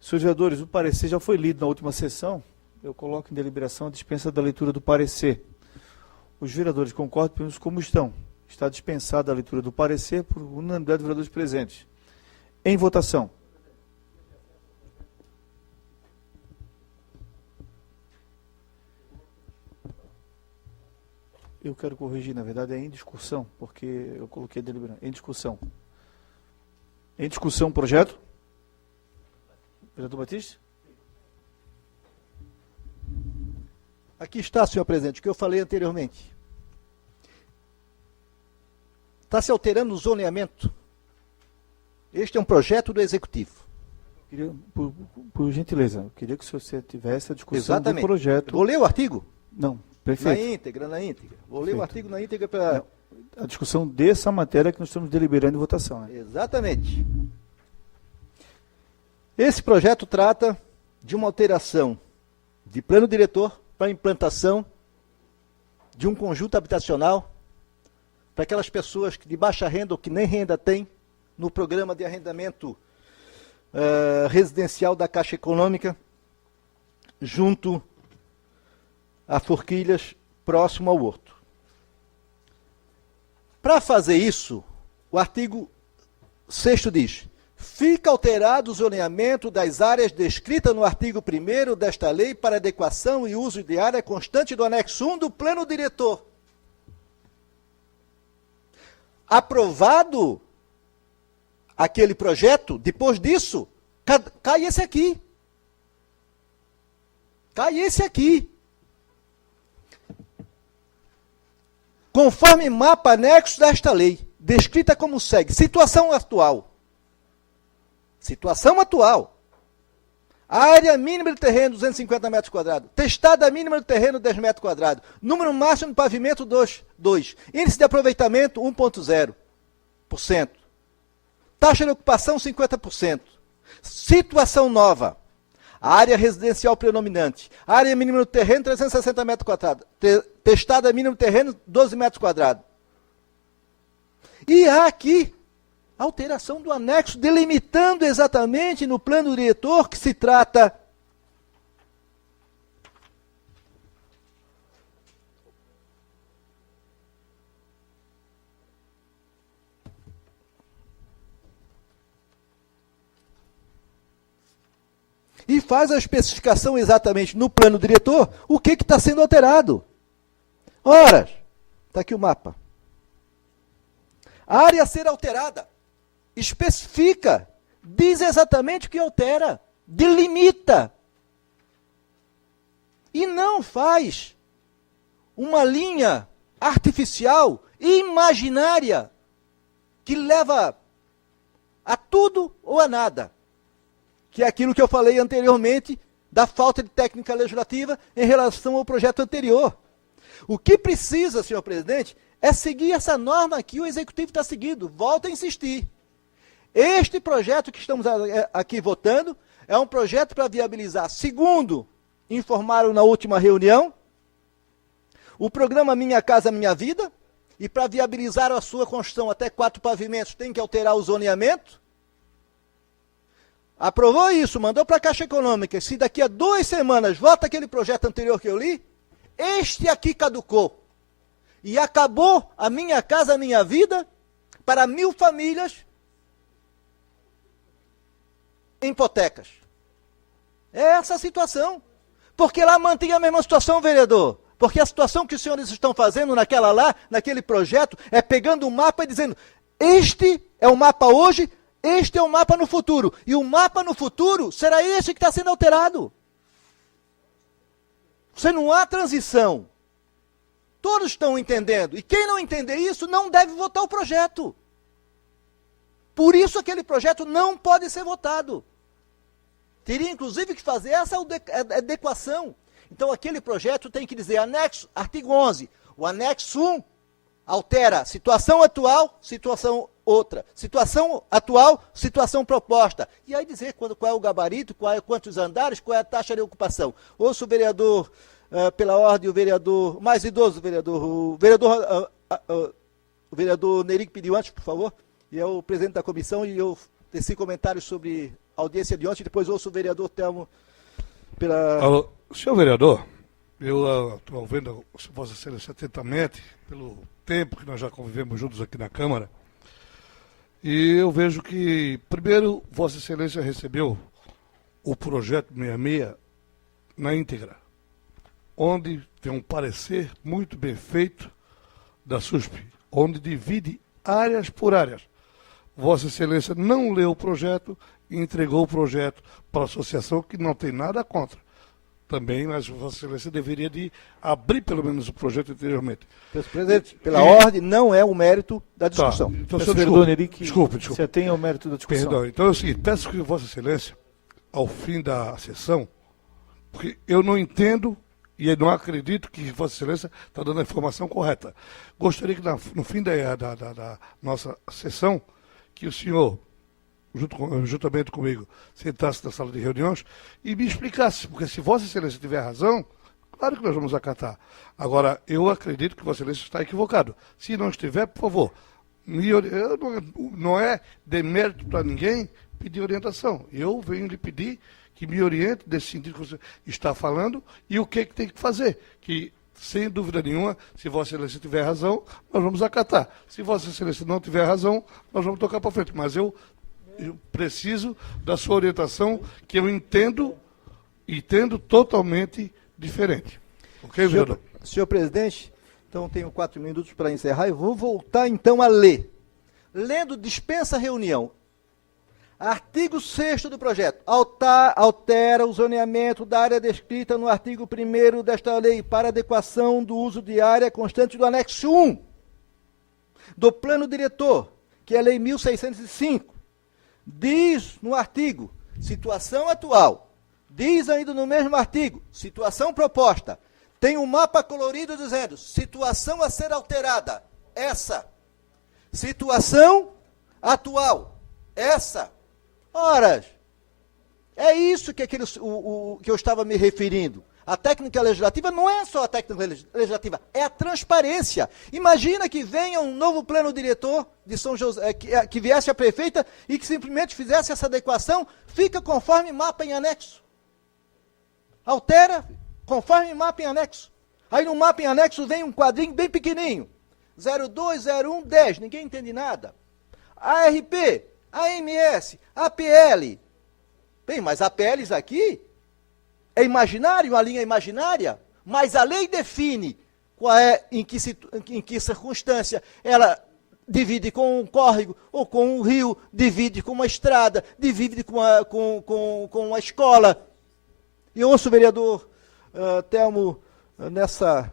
Senhores vereadores, o parecer já foi lido na última sessão, eu coloco em deliberação a dispensa da leitura do parecer. Os vereadores concordam, pelo menos como estão. Está dispensada a leitura do parecer por unanimidade dos vereadores presentes. Em votação. Eu quero corrigir, na verdade, é em discussão, porque eu coloquei deliberando. Em discussão. Em discussão o projeto? Vereador Batista? Aqui está, senhor presidente, o que eu falei anteriormente. Está se alterando o zoneamento. Este é um projeto do Executivo. Por gentileza, eu queria que o senhor tivesse a discussão Exatamente. do projeto. Vou ler o artigo? Não, perfeito. Na íntegra. Vou ler Perfeito. o artigo na íntegra para... A discussão dessa matéria que nós estamos deliberando em votação. Né? Exatamente. Esse projeto trata de uma alteração de plano diretor para a implantação de um conjunto habitacional para aquelas pessoas que de baixa renda ou que nem renda têm no programa de arrendamento residencial da Caixa Econômica, junto a Forquilhas, próximo ao Horto. Para fazer isso, o artigo 6º diz: fica alterado o zoneamento das áreas descritas no artigo 1º desta lei para adequação e uso de área constante do anexo 1 do plano diretor. Aprovado aquele projeto, depois disso, cai esse aqui. Cai esse aqui. Conforme mapa anexo desta lei, descrita como segue: situação atual. Situação atual. Área mínima de terreno, 250 metros quadrados. Testada mínima do terreno, 10 metros quadrados. Número máximo de pavimento, 2. Índice de aproveitamento, 1,0%. Taxa de ocupação, 50%. Situação nova. Área residencial predominante. Área mínima do terreno, 360 metros quadrados. Testada mínima do terreno, 12 metros quadrados. E há aqui alteração do anexo, delimitando exatamente no plano diretor que se trata e faz a especificação exatamente no plano diretor o que está sendo alterado. Ora, está aqui o mapa. A área a ser alterada especifica, diz exatamente o que altera, delimita. E não faz uma linha artificial, imaginária, que leva a tudo ou a nada. Que é aquilo que eu falei anteriormente, da falta de técnica legislativa em relação ao projeto anterior. O que precisa, senhor presidente, é seguir essa norma que o Executivo está seguindo. Volto a insistir. Este projeto que estamos aqui votando é um projeto para viabilizar, segundo informaram na última reunião, o programa Minha Casa Minha Vida, e para viabilizar a sua construção até 4 pavimentos tem que alterar o zoneamento. Aprovou isso, mandou para a Caixa Econômica. Se daqui a 2 semanas vota aquele projeto anterior que eu li, este aqui caducou. E acabou a Minha Casa Minha Vida para 1.000 famílias em hipotecas. É essa a situação. Porque lá mantém a mesma situação, vereador. Porque a situação que os senhores estão fazendo naquela lá, naquele projeto, é pegando um mapa e dizendo, este é o mapa hoje, este é o mapa no futuro. E o mapa no futuro será este que está sendo alterado. Você não há transição. Todos estão entendendo. E quem não entender isso não deve votar o projeto. Por isso aquele projeto não pode ser votado. Teria inclusive que fazer essa adequação. Então aquele projeto tem que dizer anexo, artigo 11. O anexo 1 altera situação atual, situação outra. Situação atual, situação proposta. E aí dizer qual é o gabarito, quantos andares, qual é a taxa de ocupação. Ouço o vereador, pela ordem, o vereador mais idoso, o vereador Neric pediu antes, por favor, e é o presidente da comissão, e eu teci comentários sobre a audiência de ontem, depois ouço o vereador Telmo pela... Senhor vereador, eu estou ouvindo Vossa Excelência atentamente, pelo tempo que nós já convivemos juntos aqui na Câmara, e eu vejo que, primeiro, Vossa Excelência recebeu o projeto 66 na íntegra, onde tem um parecer muito bem feito da SUSP, onde divide áreas por áreas. Vossa Excelência não leu o projeto e entregou o projeto para a associação, que não tem nada contra. Também, mas Vossa Excelência deveria de abrir pelo menos o projeto anteriormente. Presidente, pela ordem, não é o mérito da discussão. Tá. Então, desculpe. Você tem o mérito da discussão. Perdão. Então é o seguinte, peço que Vossa Excelência, ao fim da sessão, porque eu não entendo e eu não acredito que Vossa Excelência está dando a informação correta. Gostaria que no fim da nossa sessão, que o senhor, juntamente comigo, sentasse na sala de reuniões e me explicasse, porque se Vossa Excelência tiver razão, claro que nós vamos acatar. Agora, eu acredito que Vossa Excelência está equivocado. Se não estiver, por favor, não é demérito para ninguém pedir orientação. Eu venho lhe pedir que me oriente desse sentido que você está falando e o que tem que fazer. Que, sem dúvida nenhuma, se Vossa Excelência tiver razão, nós vamos acatar. Se Vossa Excelência não tiver razão, nós vamos tocar para frente. Mas eu preciso da sua orientação, que eu entendo totalmente diferente. Ok, vereador? Senhor presidente, então tenho 4 minutos para encerrar e vou voltar então a ler. Lendo, dispensa a reunião. Artigo 6º do projeto. Altera o zoneamento da área descrita no artigo 1º desta lei para adequação do uso de área constante do anexo 1 do plano diretor, que é a lei 1605. Diz no artigo, situação atual, Diz ainda no mesmo artigo, situação proposta. Tem um mapa colorido dizendo, situação a ser alterada, essa. Situação atual, essa. Ora, é isso que, que eu estava me referindo. A técnica legislativa não é só a técnica legislativa, é a transparência. Imagina que venha um novo plano diretor de São José, que viesse a prefeita e que simplesmente fizesse essa adequação, fica conforme mapa em anexo. Altera conforme mapa em anexo. Aí no mapa em anexo vem um quadrinho bem pequenininho. 02, 01, 10, ninguém entende nada. ARP, AMS, APL. Bem, mas APLs aqui é imaginário, uma linha imaginária, mas a lei define qual é, em que circunstância ela divide com um córrego ou com um rio, divide com uma estrada, divide com uma escola. E ouço o vereador Telmo nessa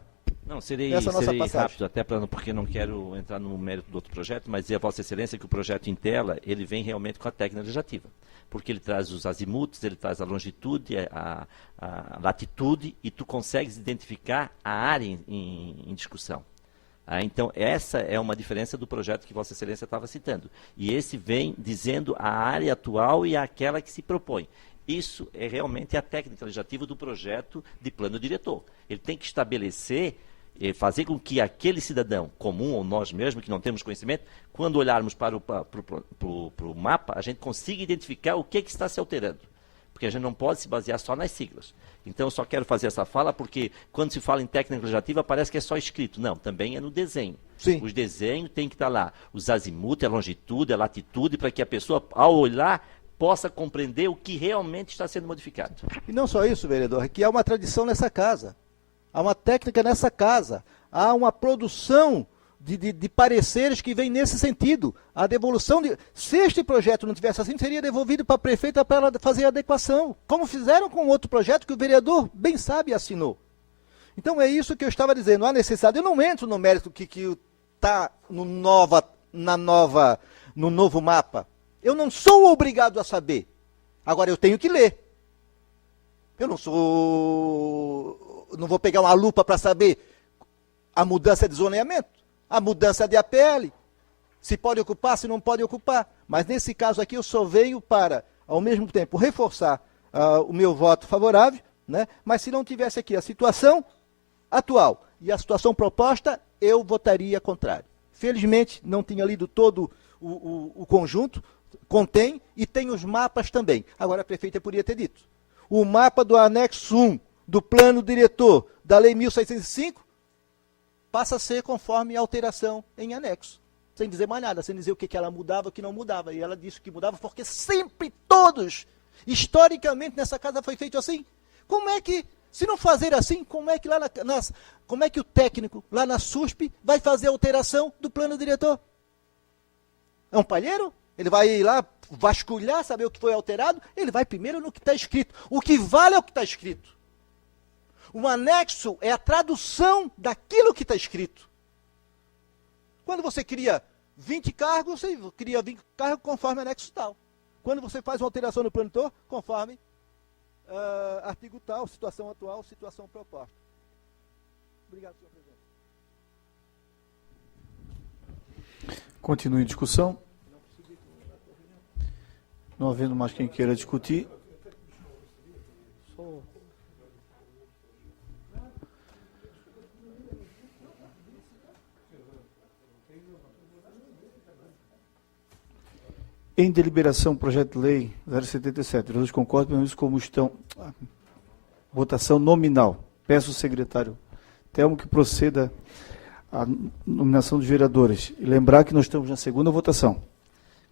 serei nossa passagem. rápido, até porque não quero entrar no mérito do outro projeto, mas dizer a Vossa Excelência que o projeto em tela, ele vem realmente com a técnica legislativa, porque ele traz os azimuts, ele traz a longitude, a latitude, e tu consegues identificar a área em discussão. Então, essa é uma diferença do projeto que Vossa Excelência estava citando. E esse vem dizendo a área atual e aquela que se propõe. Isso é realmente a técnica legislativa do projeto de plano diretor. Ele tem que estabelecer, fazer com que aquele cidadão comum, ou nós mesmos, que não temos conhecimento, quando olharmos para o mapa, a gente consiga identificar o que está se alterando. Porque a gente não pode se basear só nas siglas. Então, eu só quero fazer essa fala porque, quando se fala em técnica legislativa, parece que é só escrito. Não, também é no desenho. Sim. Os desenhos têm que estar lá. Os azimuts, a longitude, a latitude, para que a pessoa, ao olhar, possa compreender o que realmente está sendo modificado. E não só isso, vereador, é que há uma tradição nessa casa, há uma técnica nessa casa, há uma produção de pareceres que vem nesse sentido. A devolução se este projeto não tivesse assim, seria devolvido para a prefeita para ela fazer a adequação, como fizeram com outro projeto que o vereador bem sabe assinou. Então é isso que eu estava dizendo, há necessidade, eu não entro no mérito que está no novo mapa. Eu não sou obrigado a saber. Agora eu tenho que ler. Eu não vou pegar uma lupa para saber a mudança de zoneamento, a mudança de APL, se pode ocupar, se não pode ocupar. Mas nesse caso aqui eu só venho para, ao mesmo tempo, reforçar o meu voto favorável, né? Mas se não tivesse aqui a situação atual e a situação proposta, eu votaria contrário. Felizmente, não tinha lido todo o conjunto, contém e tem os mapas também. Agora a prefeita poderia ter dito. O mapa do anexo 1 do plano diretor da lei 1605 passa a ser conforme a alteração em anexo. Sem dizer mais nada, sem dizer o que ela mudava, o que não mudava. E ela disse que mudava porque sempre todos, historicamente nessa casa foi feito assim. Como é que, se não fazer assim, como é que como é que o técnico lá na SUSP vai fazer a alteração do plano diretor? É um palheiro? Ele vai ir lá vasculhar, saber o que foi alterado? Ele vai primeiro no que está escrito. O que vale é o que está escrito. O anexo é a tradução daquilo que está escrito. Quando você cria 20 cargos, você cria 20 cargos conforme anexo tal. Quando você faz uma alteração no plano diretor, conforme artigo tal, situação atual, situação proposta. Obrigado, senhor presidente. Continue a discussão. Não havendo mais quem queira discutir. Em deliberação, projeto de lei 077. Todos concordam, pelo menos como estão. Votação nominal. Peço ao secretário Telmo que proceda à nominação dos vereadores. E lembrar que nós estamos na segunda votação.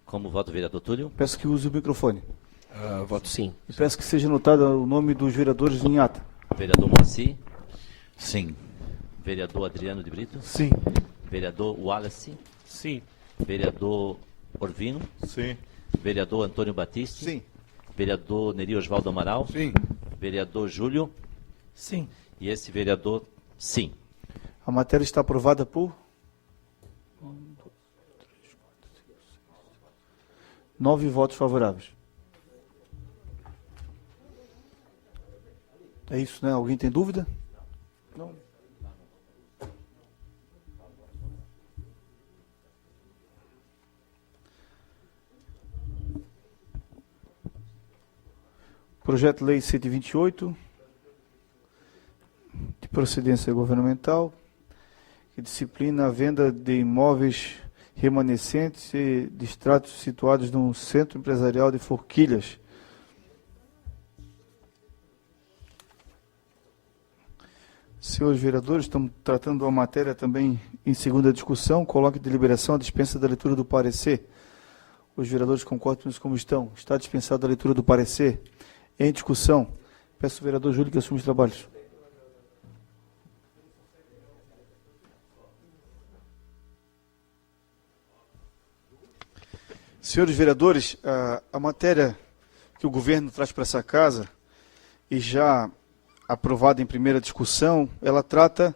Como voto o vereador Túlio? Peço que use o microfone. Voto sim. E peço que seja notado o nome dos vereadores em ata. Vereador Moacir? Sim. Vereador Adriano de Brito? Sim. Vereador Wallace? Sim. Vereador Orvino? Sim. Vereador Antônio Batista? Sim. Vereador Neri Osvaldo Amaral? Sim. Vereador Júlio? Sim. E esse vereador, sim. A matéria está aprovada por 9 votos favoráveis. É isso, né? Alguém tem dúvida? Não. Projeto de Lei 128, de procedência governamental, que disciplina a venda de imóveis remanescentes e distratos situados no Centro Empresarial de Forquilhas. Senhores vereadores, estamos tratando uma matéria também em segunda discussão. Coloque de deliberação a dispensa da leitura do parecer. Os vereadores concordam com isso como estão. Está dispensada a leitura do parecer. Em discussão. Peço ao vereador Júlio que assuma os trabalhos. Senhores vereadores, a matéria que o governo traz para essa casa, e já aprovada em primeira discussão, ela trata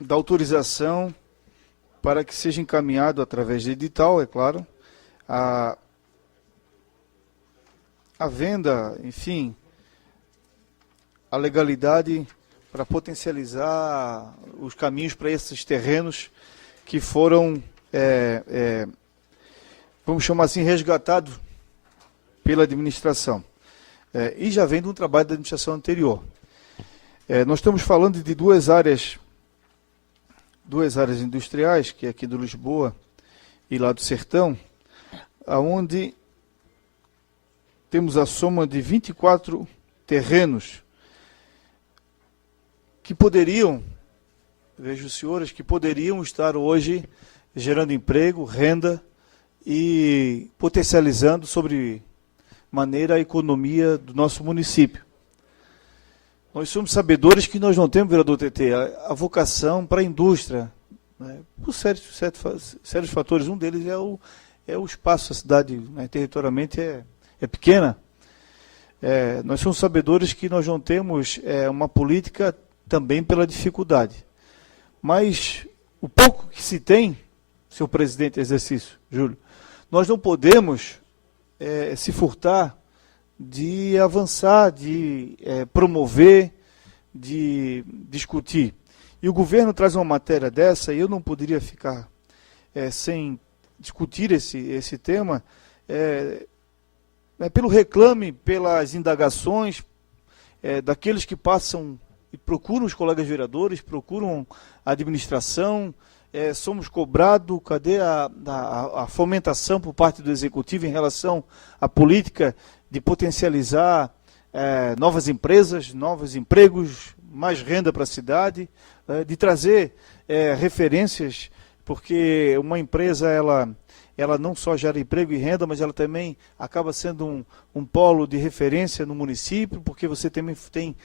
da autorização para que seja encaminhado através de edital, é claro, a venda, enfim, a legalidade para potencializar os caminhos para esses terrenos que foram, vamos chamar assim, resgatados pela administração. E já vem de um trabalho da administração anterior. Nós estamos falando de duas áreas industriais, que é aqui do Lisboa e lá do Sertão, aonde temos a soma de 24 terrenos que poderiam, vejo os senhores, que poderiam estar hoje gerando emprego, renda e potencializando sobre maneira a economia do nosso município. Nós somos sabedores que nós não temos, vereador TT, a vocação para a indústria, né, por sérios fatores. Um deles é o espaço, a cidade, né, territorialmente é pequena. Nós somos sabedores que nós não temos uma política também pela dificuldade. Mas o pouco que se tem, senhor presidente, exercício, Júlio, nós não podemos se furtar de avançar, de promover, de discutir. E o governo traz uma matéria dessa, e eu não poderia ficar sem discutir esse tema, pelo reclame, pelas indagações daqueles que passam e procuram os colegas vereadores, procuram a administração. Somos cobrados, cadê a fomentação por parte do Executivo em relação à política de potencializar novas empresas, novos empregos, mais renda para a cidade, de trazer referências, porque uma empresa, ela não só gera emprego e renda, mas ela também acaba sendo um polo de referência no município, porque você também tem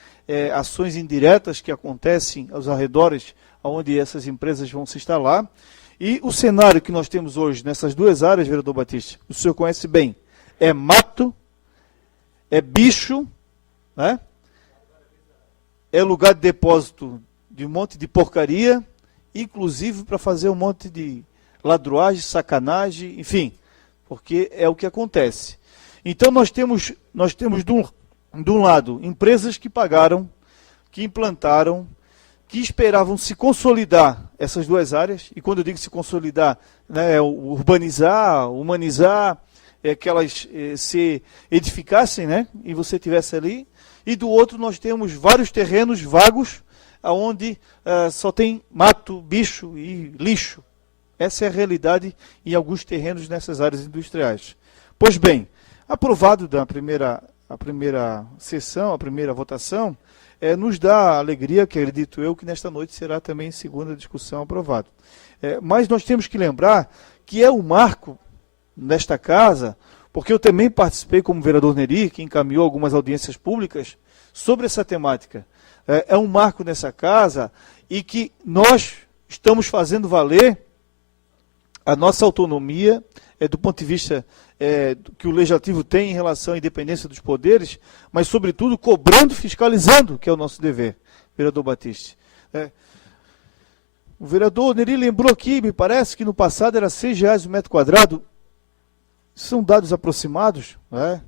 ações indiretas que acontecem aos arredores, onde essas empresas vão se instalar. E o cenário que nós temos hoje nessas duas áreas, vereador Batista, o senhor conhece bem, é mato, é bicho, né? É lugar de depósito de um monte de porcaria, inclusive para fazer um monte de ladruagem, sacanagem, enfim, porque é o que acontece. Então nós temos de um lado empresas que pagaram, que implantaram, que esperavam se consolidar essas duas áreas, e quando eu digo se consolidar, né, urbanizar, humanizar, que elas se edificassem, né, e você tivesse ali, e do outro nós temos vários terrenos vagos, onde só tem mato, bicho e lixo. Essa é a realidade em alguns terrenos nessas áreas industriais. Pois bem, aprovado a primeira sessão, a primeira votação, nos dá alegria, que acredito eu, que nesta noite será também em segunda discussão aprovado. Mas nós temos que lembrar que é o marco nesta casa, porque eu também participei como vereador Neri, que encaminhou algumas audiências públicas sobre essa temática. É um marco nessa casa e que nós estamos fazendo valer a nossa autonomia, do ponto de vista que o Legislativo tem em relação à independência dos poderes, mas, sobretudo, cobrando, fiscalizando, que é o nosso dever, vereador Batista. O vereador Neri lembrou aqui, me parece que no passado era R$6 o metro quadrado. São dados aproximados, né?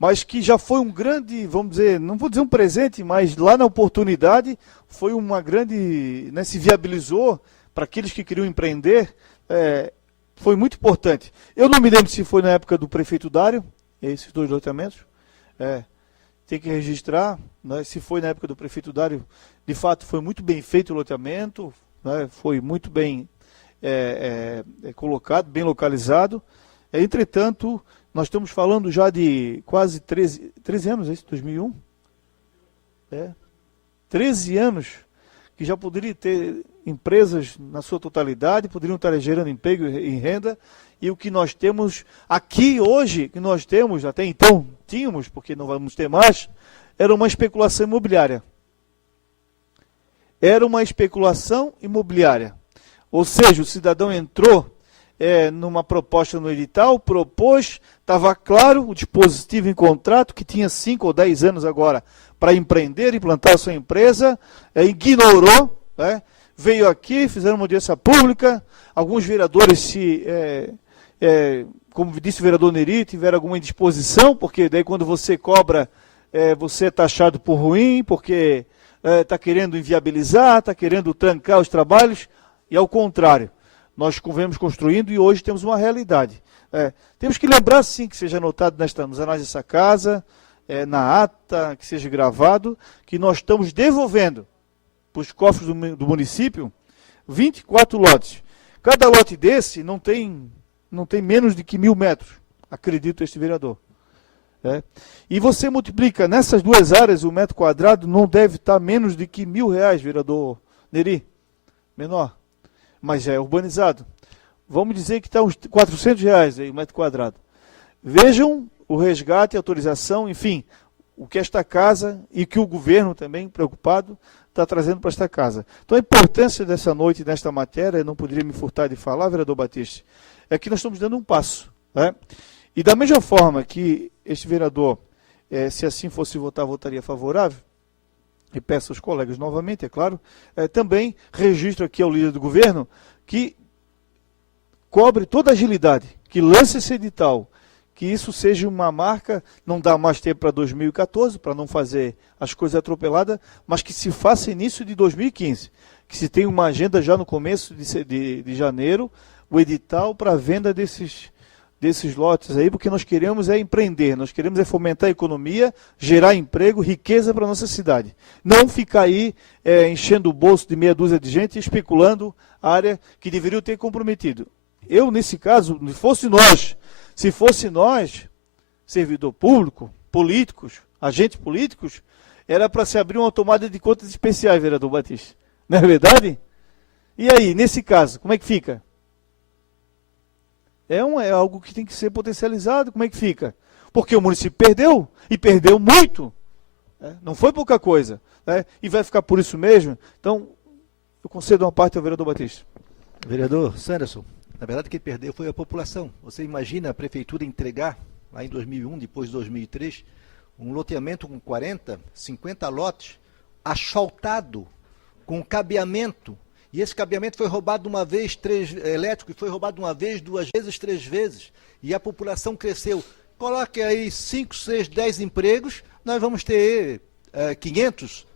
mas que já foi um grande, vamos dizer, não vou dizer um presente, mas lá na oportunidade foi uma grande, né, se viabilizou para aqueles que queriam empreender, foi muito importante. Eu não me lembro se foi na época do prefeito Dário, esses 2 loteamentos, tem que registrar, né, se foi na época do prefeito Dário, de fato foi muito bem feito o loteamento, né, foi muito bem colocado, bem localizado. Entretanto, nós estamos falando já de quase 13 anos, é isso? 2001? 13 anos que já poderia ter empresas na sua totalidade, poderiam estar gerando emprego e renda, e o que nós temos aqui hoje, que nós temos, até então tínhamos, porque não vamos ter mais, era uma especulação imobiliária. Era uma especulação imobiliária. Ou seja, o cidadão entrou numa proposta no edital, propôs, estava claro, o dispositivo em contrato, que tinha 5 ou 10 anos agora para empreender, implantar a sua empresa, ignorou, né? Veio aqui, fizeram uma audiência pública, alguns vereadores como disse o vereador Neri, tiveram alguma indisposição, porque daí quando você cobra, você é taxado por ruim, porque está querendo inviabilizar, está querendo trancar os trabalhos, e ao contrário. Nós vemos construindo e hoje temos uma realidade. Temos que lembrar, sim, que seja anotado nos anais dessa casa, na ata, que seja gravado, que nós estamos devolvendo para os cofres do município 24 lotes. Cada lote desse não tem menos de que 1.000 metros, acredito este vereador. E você multiplica nessas 2 áreas, o metro quadrado não deve estar menos de que R$1.000, vereador Neri, menor. Mas já é urbanizado. Vamos dizer que está uns R$400 aí, o metro quadrado. Vejam o resgate, a autorização, enfim, o que esta casa e que o governo também, preocupado, está trazendo para esta casa. Então a importância dessa noite, nesta matéria, eu não poderia me furtar de falar, vereador Batista, é que nós estamos dando um passo. E da mesma forma que este vereador, se assim fosse votar, votaria favorável, e peço aos colegas novamente, é claro, também registro aqui ao líder do governo que cobre toda a agilidade, que lance esse edital, que isso seja uma marca, não dá mais tempo para 2014, para não fazer as coisas atropeladas, mas que se faça início de 2015, que se tenha uma agenda já no começo de janeiro, o edital para a venda desses lotes aí, porque nós queremos empreender, nós queremos fomentar a economia, gerar emprego, riqueza para a nossa cidade. Não ficar aí enchendo o bolso de meia dúzia de gente, especulando a área que deveriam ter comprometido. Eu, nesse caso, se fosse nós, servidor público, políticos, agentes políticos, era para se abrir uma tomada de contas especiais, vereador Batista. Não é verdade? E aí, nesse caso, como é que fica? É algo que tem que ser potencializado, como é que fica? Porque o município perdeu, e perdeu muito, não foi pouca coisa, e vai ficar por isso mesmo. Então, eu concedo uma parte ao vereador Batista. Vereador Sanderson, na verdade quem perdeu foi a população. Você imagina a prefeitura entregar, lá em 2001, depois de 2003, um loteamento com 40, 50 lotes, asfaltado, com cabeamento. E esse cabeamento foi roubado uma vez, elétrico, e foi roubado uma vez, 2 vezes, 3 vezes. E a população cresceu. Coloque aí 5, 6, 10 empregos, nós vamos ter 500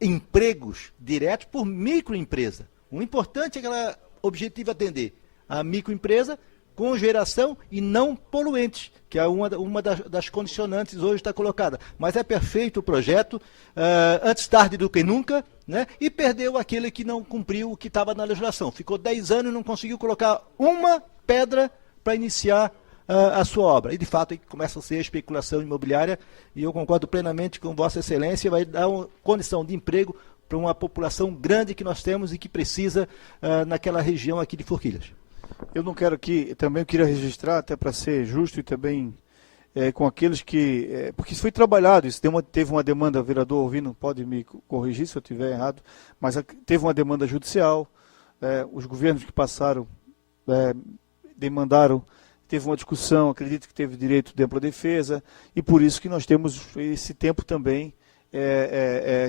empregos diretos por microempresa. O importante é que ela objetiva atender a microempresa com geração e não poluentes, que é uma das condicionantes hoje está colocada. Mas é perfeito o projeto, antes tarde do que nunca, né? E perdeu aquele que não cumpriu o que estava na legislação. Ficou 10 anos e não conseguiu colocar uma pedra para iniciar a sua obra. E, de fato, aí começa a ser a especulação imobiliária, e eu concordo plenamente com Vossa Excelência, vai dar uma condição de emprego para uma população grande que nós temos e que precisa naquela região aqui de Forquilhas. Eu não quero aqui, também eu queria registrar, até para ser justo e também com aqueles que... porque isso foi trabalhado, isso teve uma demanda, o vereador ouvindo, pode me corrigir se eu estiver errado, mas teve uma demanda judicial, os governos que passaram demandaram, teve uma discussão, acredito que teve direito de ampla defesa, e por isso que nós temos esse tempo também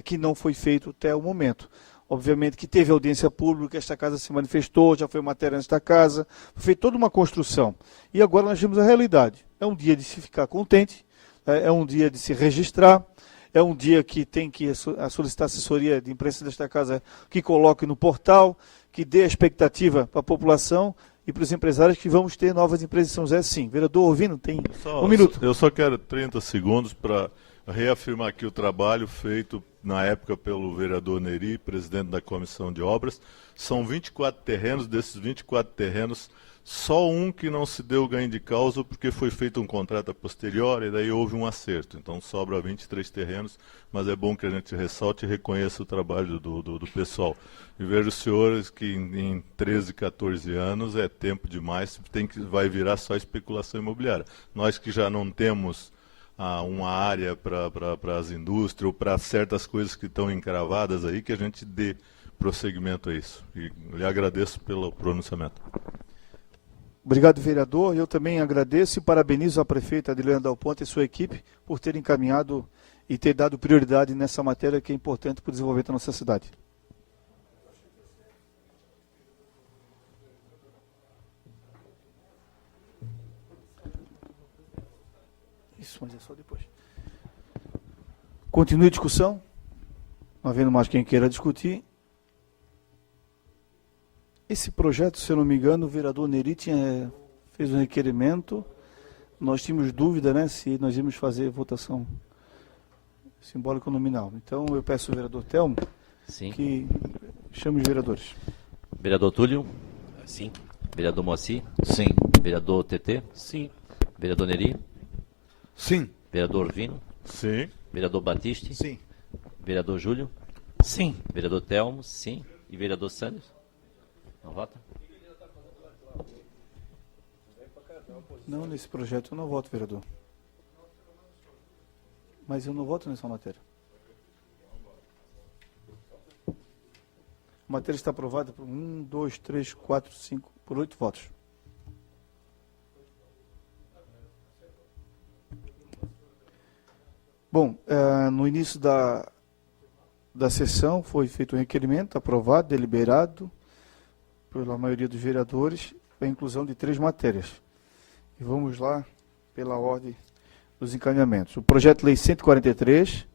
que não foi feito até o momento. Obviamente que teve audiência pública, esta casa se manifestou, já foi matéria nesta casa, foi feita toda uma construção. E agora nós temos a realidade. É um dia de se ficar contente, é um dia de se registrar, é um dia que tem que solicitar assessoria de imprensa desta casa, que coloque no portal, que dê a expectativa para a população e para os empresários que vamos ter novas empresas em São José, sim. Vereador Orvino, tem um minuto. Eu só quero 30 segundos para reafirmar aqui o trabalho feito na época pelo vereador Neri, presidente da Comissão de Obras. São 24 terrenos, desses 24 terrenos, só um que não se deu ganho de causa porque foi feito um contrato a posteriori e daí houve um acerto. Então sobra 23 terrenos, mas é bom que a gente ressalte e reconheça o trabalho do pessoal. E vejo os senhores que em 13, 14 anos é tempo demais, vai virar só especulação imobiliária. Nós que já não temos uma área para as indústrias ou para certas coisas que estão encravadas aí, que a gente dê prosseguimento a isso. E lhe agradeço pelo pronunciamento. Obrigado, vereador. Eu também agradeço e parabenizo a prefeita Adeliana Dal Ponte e sua equipe por ter encaminhado e ter dado prioridade nessa matéria que é importante para o desenvolvimento da nossa cidade. Isso, mas é só depois. Continue a discussão. Não havendo mais quem queira discutir. Esse projeto, se eu não me engano, o vereador Neri fez um requerimento. Nós tínhamos dúvida, né, se nós íamos fazer votação simbólica ou nominal. Então, eu peço ao vereador Telmo que chame os vereadores. Vereador Túlio? Sim. Vereador Moacir? Sim. Vereador TT? Sim. Vereador Neri? Sim. Vereador Orvino? Sim. Vereador Batiste? Sim. Vereador Júlio? Sim. Vereador Telmo? Sim. E vereador Sanders? Não vota? Não, nesse projeto eu não voto, vereador. Mas eu não voto nessa matéria. A matéria está aprovada por 1, 2, 3, 4, 5, por 8 votos. Bom, no início da sessão foi feito um requerimento, aprovado, deliberado pela maioria dos vereadores, a inclusão de 3 matérias. E vamos lá pela ordem dos encaminhamentos. O projeto de lei 143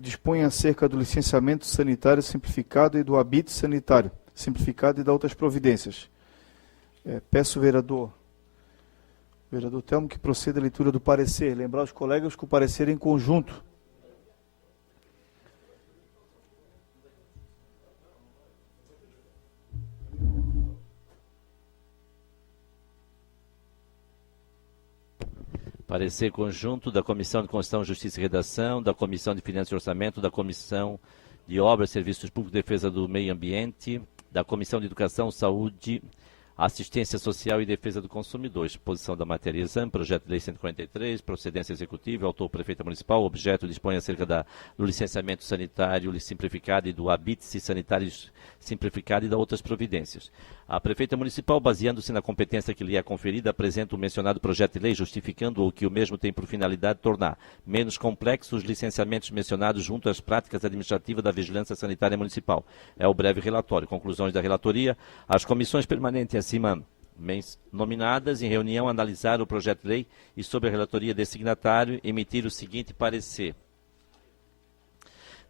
dispõe acerca do licenciamento sanitário simplificado e do habite sanitário simplificado e da outras providências. Peço ao vereador Telmo que proceda à leitura do parecer. Lembrar os colegas que o parecer é em conjunto. Parecer conjunto da Comissão de Constituição, Justiça e Redação, da Comissão de Finanças e Orçamento, da Comissão de Obras, Serviços Públicos e Defesa do Meio Ambiente, da Comissão de Educação, Saúde, Assistência Social e Defesa do Consumidor. Exposição da matéria exame, projeto de lei 143, procedência executiva, autor prefeita municipal, objeto dispõe acerca do licenciamento sanitário simplificado e do habite sanitário simplificado e da outras providências. A prefeita municipal, baseando-se na competência que lhe é conferida, apresenta o mencionado projeto de lei, justificando o que o mesmo tem por finalidade tornar menos complexos os licenciamentos mencionados junto às práticas administrativas da vigilância sanitária municipal. É o breve relatório. Conclusões da relatoria. As comissões permanentes acima nominadas em reunião analisaram o projeto de lei e, sob a relatoria desse signatário, emitir o seguinte parecer.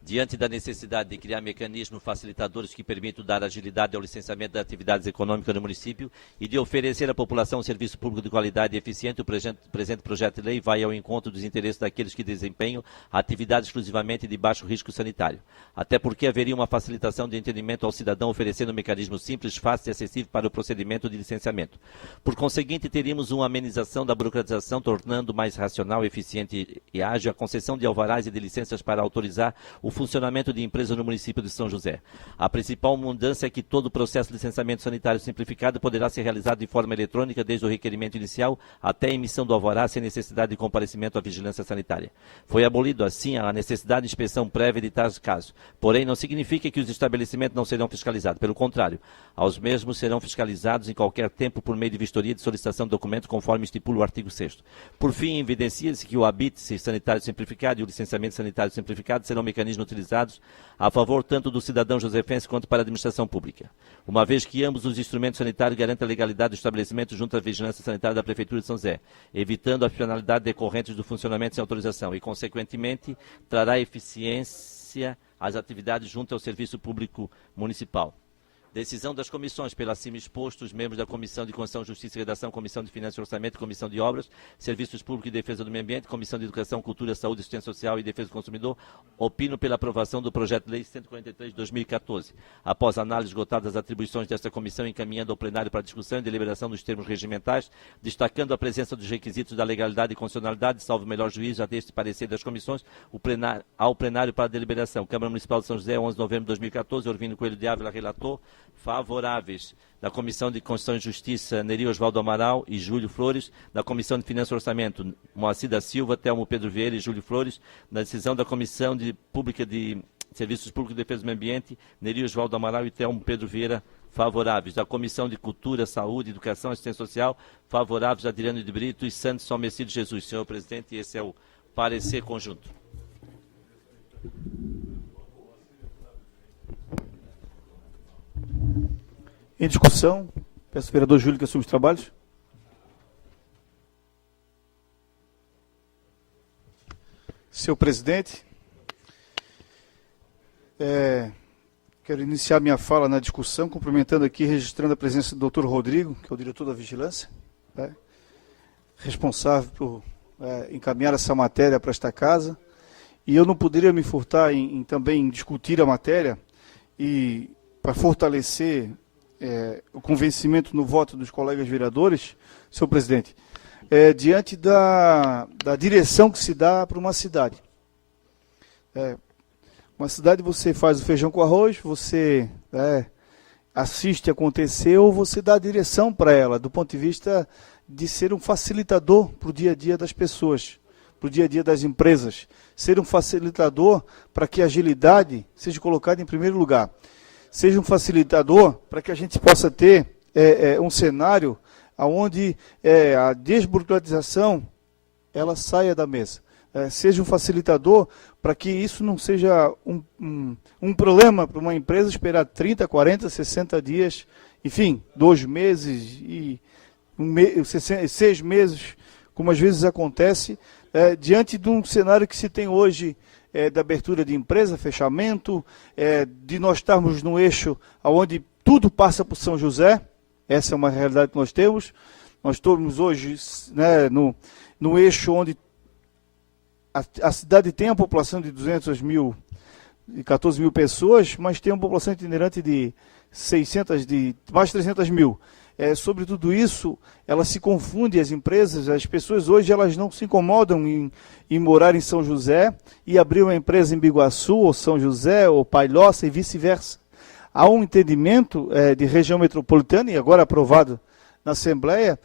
Diante da necessidade de criar mecanismos facilitadores que permitam dar agilidade ao licenciamento das atividades econômicas no município e de oferecer à população um serviço público de qualidade e eficiente, o presente projeto de lei vai ao encontro dos interesses daqueles que desempenham atividades exclusivamente de baixo risco sanitário. Até porque haveria uma facilitação de entendimento ao cidadão oferecendo um mecanismo simples, fácil e acessível para o procedimento de licenciamento. Por conseguinte, teríamos uma amenização da burocratização, tornando mais racional, eficiente e ágil a concessão de alvarás e de licenças para autorizar o funcionamento de empresas no município de São José. A principal mudança é que todo o processo de licenciamento sanitário simplificado poderá ser realizado de forma eletrônica desde o requerimento inicial até a emissão do alvará sem necessidade de comparecimento à vigilância sanitária. Foi abolido, assim, a necessidade de inspeção prévia de tais casos. Porém, não significa que os estabelecimentos não serão fiscalizados. Pelo contrário, aos mesmos serão fiscalizados em qualquer tempo por meio de vistoria de solicitação de documentos, conforme estipula o artigo 6º. Por fim, evidencia-se que o habite sanitário simplificado e o licenciamento sanitário simplificado serão mecanismos utilizados a favor tanto do cidadão josefense quanto para a administração pública, uma vez que ambos os instrumentos sanitários garantem a legalidade do estabelecimento junto à vigilância sanitária da Prefeitura de São José, evitando as penalidades decorrentes do funcionamento sem autorização e, consequentemente, trará eficiência às atividades junto ao Serviço Público Municipal. Decisão das comissões, pelo acima exposto, os membros da Comissão de Constituição, Justiça e Redação, Comissão de Finanças e Orçamento, Comissão de Obras, Serviços Públicos e Defesa do Meio Ambiente, Comissão de Educação, Cultura, Saúde, Assistência Social e Defesa do Consumidor, opinam pela aprovação do Projeto de Lei 143 de 2014. Após análise esgotada das atribuições desta comissão, encaminhando ao plenário para discussão e deliberação dos termos regimentais, destacando a presença dos requisitos da legalidade e constitucionalidade, salvo o melhor juízo a deste parecer das comissões, ao plenário para deliberação. Câmara Municipal de São José, 11 de novembro de 2014, Orvino Coelho de Ávila, relator. Favoráveis da Comissão de Constituição e Justiça, Neri Osvaldo Amaral e Júlio Flores. Da Comissão de Finanças e Orçamento, Moacir da Silva, Telmo Pedro Vieira e Júlio Flores. Na decisão da Comissão Pública de Serviços Públicos e Defesa do Meio Ambiente, Neri Osvaldo Amaral e Telmo Pedro Vieira, favoráveis. Da Comissão de Cultura, Saúde, Educação e Assistência Social, favoráveis, Adriano de Brito e Santos Salmecido Jesus. Senhor presidente, esse é o parecer conjunto. Em discussão, peço ao vereador Júlio que assume os trabalhos. Senhor presidente, quero iniciar minha fala na discussão, cumprimentando aqui, registrando a presença do Dr. Rodrigo, que é o diretor da Vigilância, responsável por encaminhar essa matéria para esta casa. E eu não poderia me furtar em também discutir a matéria e para fortalecer o convencimento no voto dos colegas vereadores, senhor presidente, diante da direção que se dá para uma cidade. Uma cidade, você faz o feijão com arroz, você assiste acontecer ou você dá a direção para ela, do ponto de vista de ser um facilitador para o dia a dia das pessoas, para o dia a dia das empresas, ser um facilitador para que a agilidade seja colocada em primeiro lugar. Seja um facilitador para que a gente possa ter um cenário onde a desburocratização ela saia da mesa. Seja um facilitador para que isso não seja um problema para uma empresa esperar 30, 40, 60 dias, enfim, 2 meses e 6 meses, como às vezes acontece, diante de um cenário que se tem hoje, da abertura de empresa, fechamento, de nós estarmos no eixo onde tudo passa por São José. Essa é uma realidade que nós temos. Nós estamos hoje no eixo onde a cidade tem a população de 214 mil pessoas, mas tem uma população itinerante de mais de 300 mil. Sobre tudo isso, ela se confunde, as empresas, as pessoas hoje elas não se incomodam em morar em São José e abrir uma empresa em Biguaçu, ou São José, ou Palhoça e vice-versa. Há um entendimento de região metropolitana, e agora aprovado na Assembleia.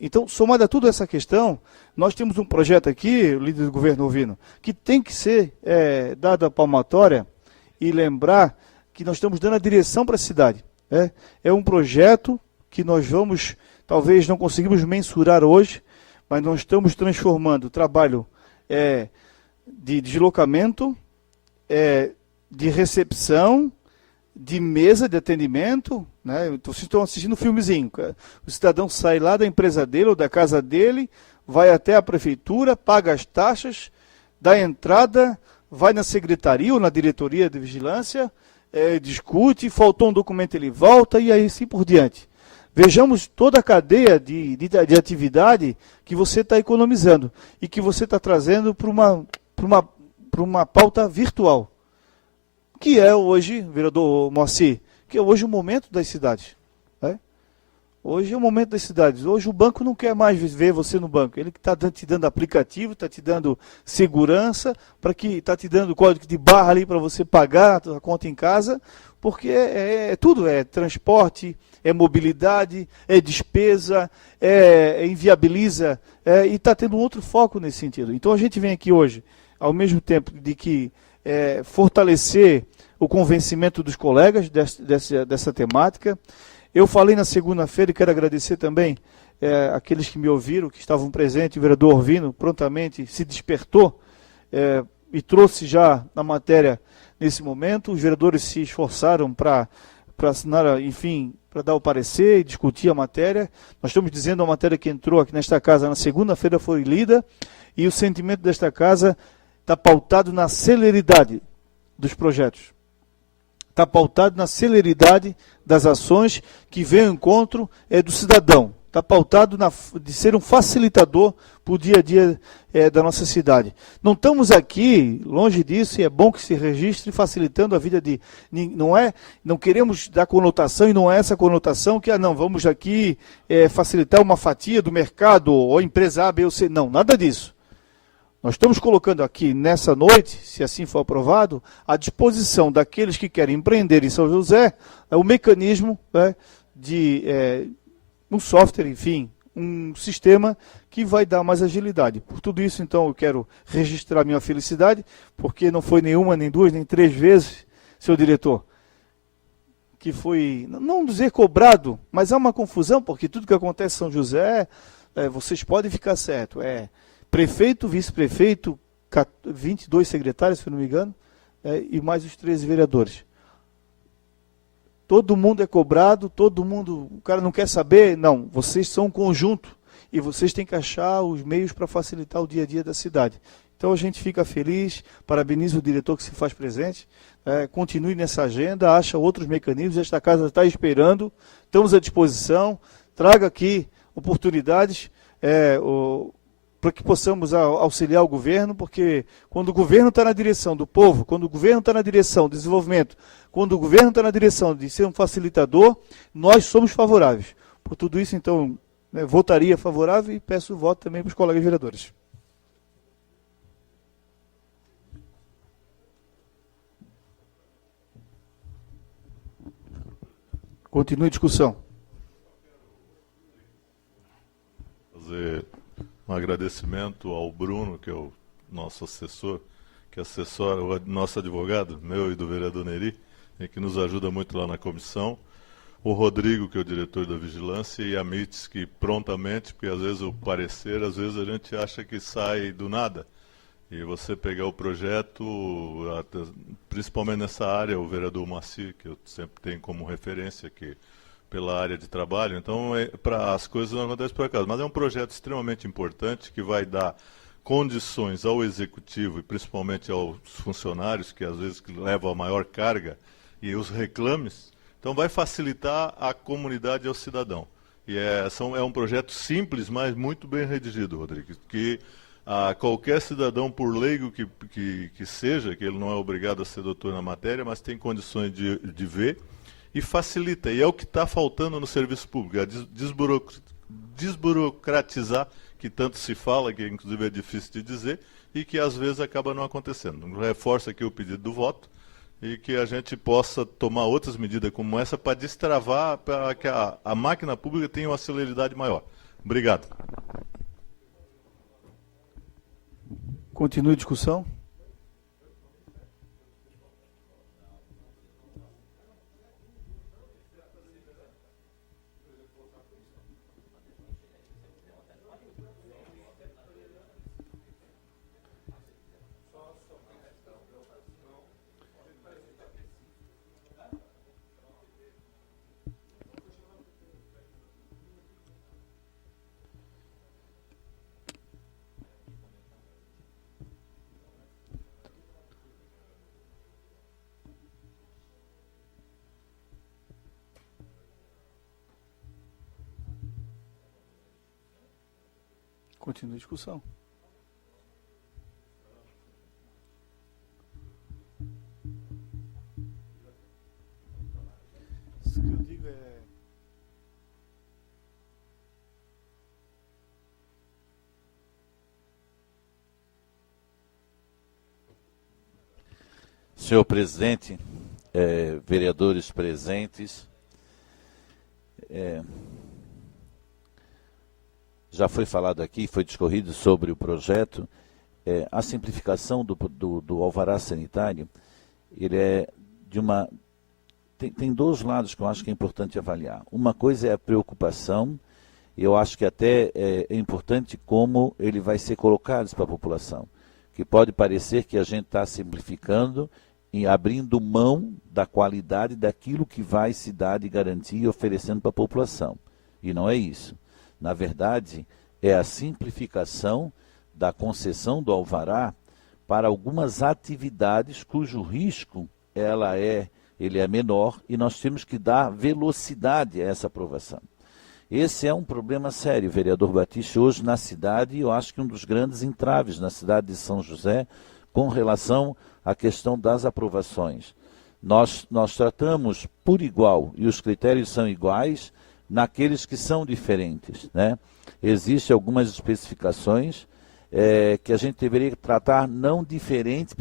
Então, somada a tudo essa questão, nós temos um projeto aqui, o líder do governo Orvino, que tem que ser dado a palmatória e lembrar que nós estamos dando a direção para a cidade. É um projeto que nós vamos, talvez não conseguimos mensurar hoje, mas nós estamos transformando o trabalho de deslocamento, de recepção, de mesa de atendimento, né? Vocês estão assistindo um filmezinho. O cidadão sai lá da empresa dele ou da casa dele, vai até a prefeitura, paga as taxas, dá entrada, vai na secretaria ou na diretoria de vigilância, discute, faltou um documento, ele volta e aí assim por diante. Vejamos toda a cadeia de atividade que você está economizando e que você está trazendo para uma pauta virtual, que é hoje, vereador Moacir, que é hoje o momento das cidades. Hoje é o momento das cidades. Hoje o banco não quer mais ver você no banco. Ele está te dando aplicativo, está te dando segurança, está te dando código de barra ali para você pagar a conta em casa, porque tudo, transporte, mobilidade, despesa, inviabiliza, e está tendo um outro foco nesse sentido. Então a gente vem aqui hoje, ao mesmo tempo de que fortalecer o convencimento dos colegas dessa temática. Eu falei na segunda-feira e quero agradecer também aqueles que me ouviram, que estavam presentes, o vereador Orvino prontamente se despertou e trouxe já na matéria nesse momento. Os vereadores se esforçaram para assinar, enfim, para dar o parecer e discutir a matéria. Nós estamos dizendo a matéria que entrou aqui nesta casa na segunda-feira foi lida, e o sentimento desta casa está pautado na celeridade dos projetos. Está pautado na celeridade das ações que vem ao encontro do cidadão. Está pautado de ser um facilitador para o dia a dia da nossa cidade. Não estamos aqui, longe disso, e é bom que se registre, facilitando a vida de... Não queremos dar conotação, e não é essa conotação que, vamos aqui facilitar uma fatia do mercado, ou empresa A, B ou C. Não, nada disso. Nós estamos colocando aqui, nessa noite, se assim for aprovado, à disposição daqueles que querem empreender em São José, o mecanismo de um software, enfim, um sistema que vai dar mais agilidade. Por tudo isso, então, eu quero registrar minha felicidade, porque não foi nenhuma, nem duas, nem três vezes, seu diretor, que foi, não dizer cobrado, mas há uma confusão, porque tudo que acontece em São José, vocês podem ficar certo, prefeito, vice-prefeito, 22 secretários, se não me engano, e mais os 13 vereadores. Todo mundo é cobrado, todo mundo, o cara não quer saber, não, vocês são um conjunto e vocês têm que achar os meios para facilitar o dia a dia da cidade. Então a gente fica feliz, parabenizo o diretor que se faz presente, continue nessa agenda, acha outros mecanismos, esta casa está esperando, estamos à disposição, traga aqui oportunidades, para que possamos auxiliar o governo, porque quando o governo está na direção do povo, quando o governo está na direção do desenvolvimento, quando o governo está na direção de ser um facilitador, nós somos favoráveis. Por tudo isso, então, votaria favorável e peço o voto também para os colegas vereadores. Continue a discussão. Fazer um agradecimento ao Bruno, que é o nosso assessor, que assessora o nosso advogado, meu e do vereador Neri, e que nos ajuda muito lá na comissão. O Rodrigo, que é o diretor da Vigilância, e a MITS, que prontamente, porque às vezes o parecer, às vezes a gente acha que sai do nada. E você pegar o projeto, principalmente nessa área, o vereador Maci, que eu sempre tenho como referência aqui, pela área de trabalho, então as coisas não acontecem por acaso, mas é um projeto extremamente importante que vai dar condições ao executivo e principalmente aos funcionários, que às vezes levam a maior carga, e os reclames, então vai facilitar a comunidade e ao cidadão. E é um projeto simples, mas muito bem redigido, Rodrigo, que qualquer cidadão, por leigo que seja, que ele não é obrigado a ser doutor na matéria, mas tem condições de ver, e facilita, e é o que está faltando no serviço público, desburocratizar, que tanto se fala, que inclusive é difícil de dizer, e que às vezes acaba não acontecendo. Reforço aqui o pedido do voto, e que a gente possa tomar outras medidas como essa para destravar, para que a máquina pública tenha uma celeridade maior. Obrigado. Continue a discussão. Continua a discussão. Isso que eu digo Senhor presidente, vereadores presentes, já foi falado aqui, foi discorrido sobre o projeto, a simplificação do alvará sanitário, ele é de uma... Tem dois lados que eu acho que é importante avaliar. Uma coisa é a preocupação, e eu acho que até é importante como ele vai ser colocado para a população. que pode parecer que a gente está simplificando e abrindo mão da qualidade daquilo que vai se dar de garantia e oferecendo para a população. E não é isso. Na verdade, é a simplificação da concessão do alvará para algumas atividades cujo risco ele é menor e nós temos que dar velocidade a essa aprovação. Esse é um problema sério, vereador Batista, hoje na cidade, eu acho que um dos grandes entraves na cidade de São José com relação à questão das aprovações. Nós tratamos por igual, e os critérios são iguais naqueles que são diferentes, né? Existem algumas especificações que a gente deveria tratar não diferentes,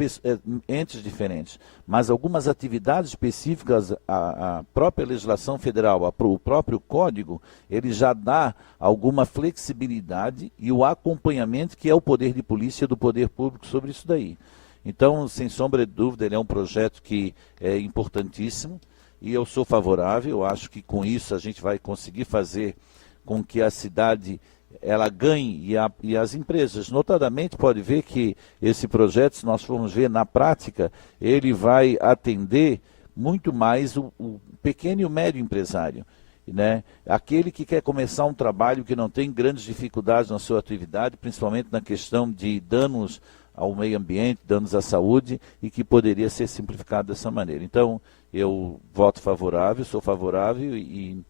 entes diferentes, mas algumas atividades específicas, a própria legislação federal, o próprio código, ele já dá alguma flexibilidade e o acompanhamento que é o poder de polícia do poder público sobre isso daí. Então, sem sombra de dúvida, ele é um projeto que é importantíssimo e eu sou favorável, eu acho que com isso a gente vai conseguir fazer com que a cidade ela ganhe e as empresas, notadamente, pode ver que esse projeto, se nós formos ver na prática, ele vai atender muito mais o pequeno e o médio empresário, né? Aquele que quer começar um trabalho que não tem grandes dificuldades na sua atividade, principalmente na questão de danos ao meio ambiente, danos à saúde, e que poderia ser simplificado dessa maneira. Então, eu voto favorável, sou favorável e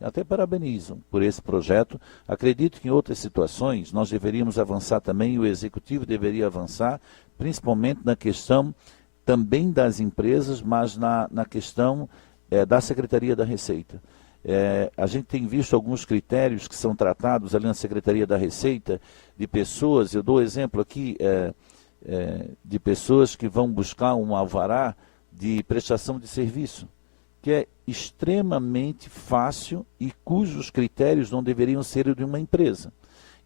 até parabenizo por esse projeto. Acredito que em outras situações nós deveríamos avançar também, e o Executivo deveria avançar, principalmente na questão também das empresas, mas na questão da Secretaria da Receita. A gente tem visto alguns critérios que são tratados ali na Secretaria da Receita de pessoas, eu dou exemplo aqui, de pessoas que vão buscar um alvará de prestação de serviço, que é extremamente fácil e cujos critérios não deveriam ser de uma empresa.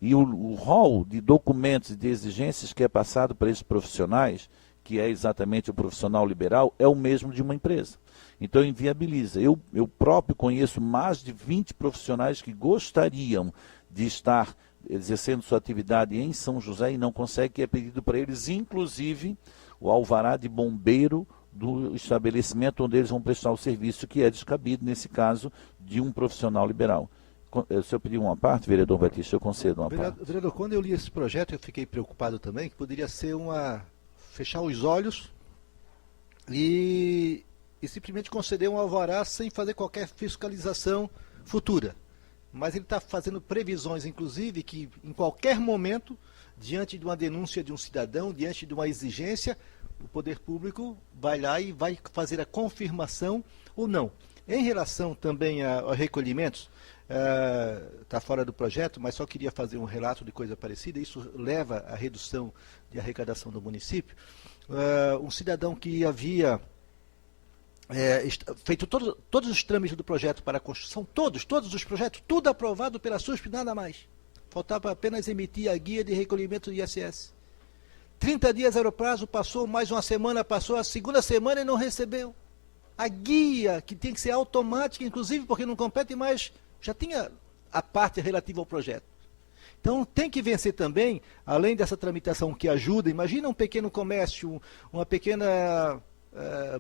E o rol de documentos e de exigências que é passado para esses profissionais, que é exatamente o profissional liberal, é o mesmo de uma empresa. Então inviabiliza. Eu próprio conheço mais de 20 profissionais que gostariam de estar exercendo sua atividade em São José e não conseguem, que é pedido para eles, inclusive, o alvará de bombeiro do estabelecimento onde eles vão prestar o serviço, que é descabido, nesse caso, de um profissional liberal. Se eu pedir uma parte, vereador Batista, eu concedo uma parte. Vereador, quando eu li esse projeto, eu fiquei preocupado também, que poderia ser fechar os olhos e simplesmente conceder um alvará sem fazer qualquer fiscalização futura. Mas ele está fazendo previsões, inclusive, que em qualquer momento, diante de uma denúncia de um cidadão, diante de uma exigência, o poder público vai lá e vai fazer a confirmação ou não. Em relação também a recolhimentos, está fora do projeto, mas só queria fazer um relato de coisa parecida, isso leva à redução de arrecadação do município. Um cidadão que havia feito todos os trâmites do projeto para a construção, todos os projetos, tudo aprovado pela SUSP, nada mais. Faltava apenas emitir a guia de recolhimento do ISS. 30 dias era o prazo, passou, mais uma semana passou, a segunda semana e não recebeu. A guia, que tem que ser automática, inclusive porque não compete mais, já tinha a parte relativa ao projeto. Então tem que vencer também, além dessa tramitação que ajuda, imagina um pequeno comércio, uma pequena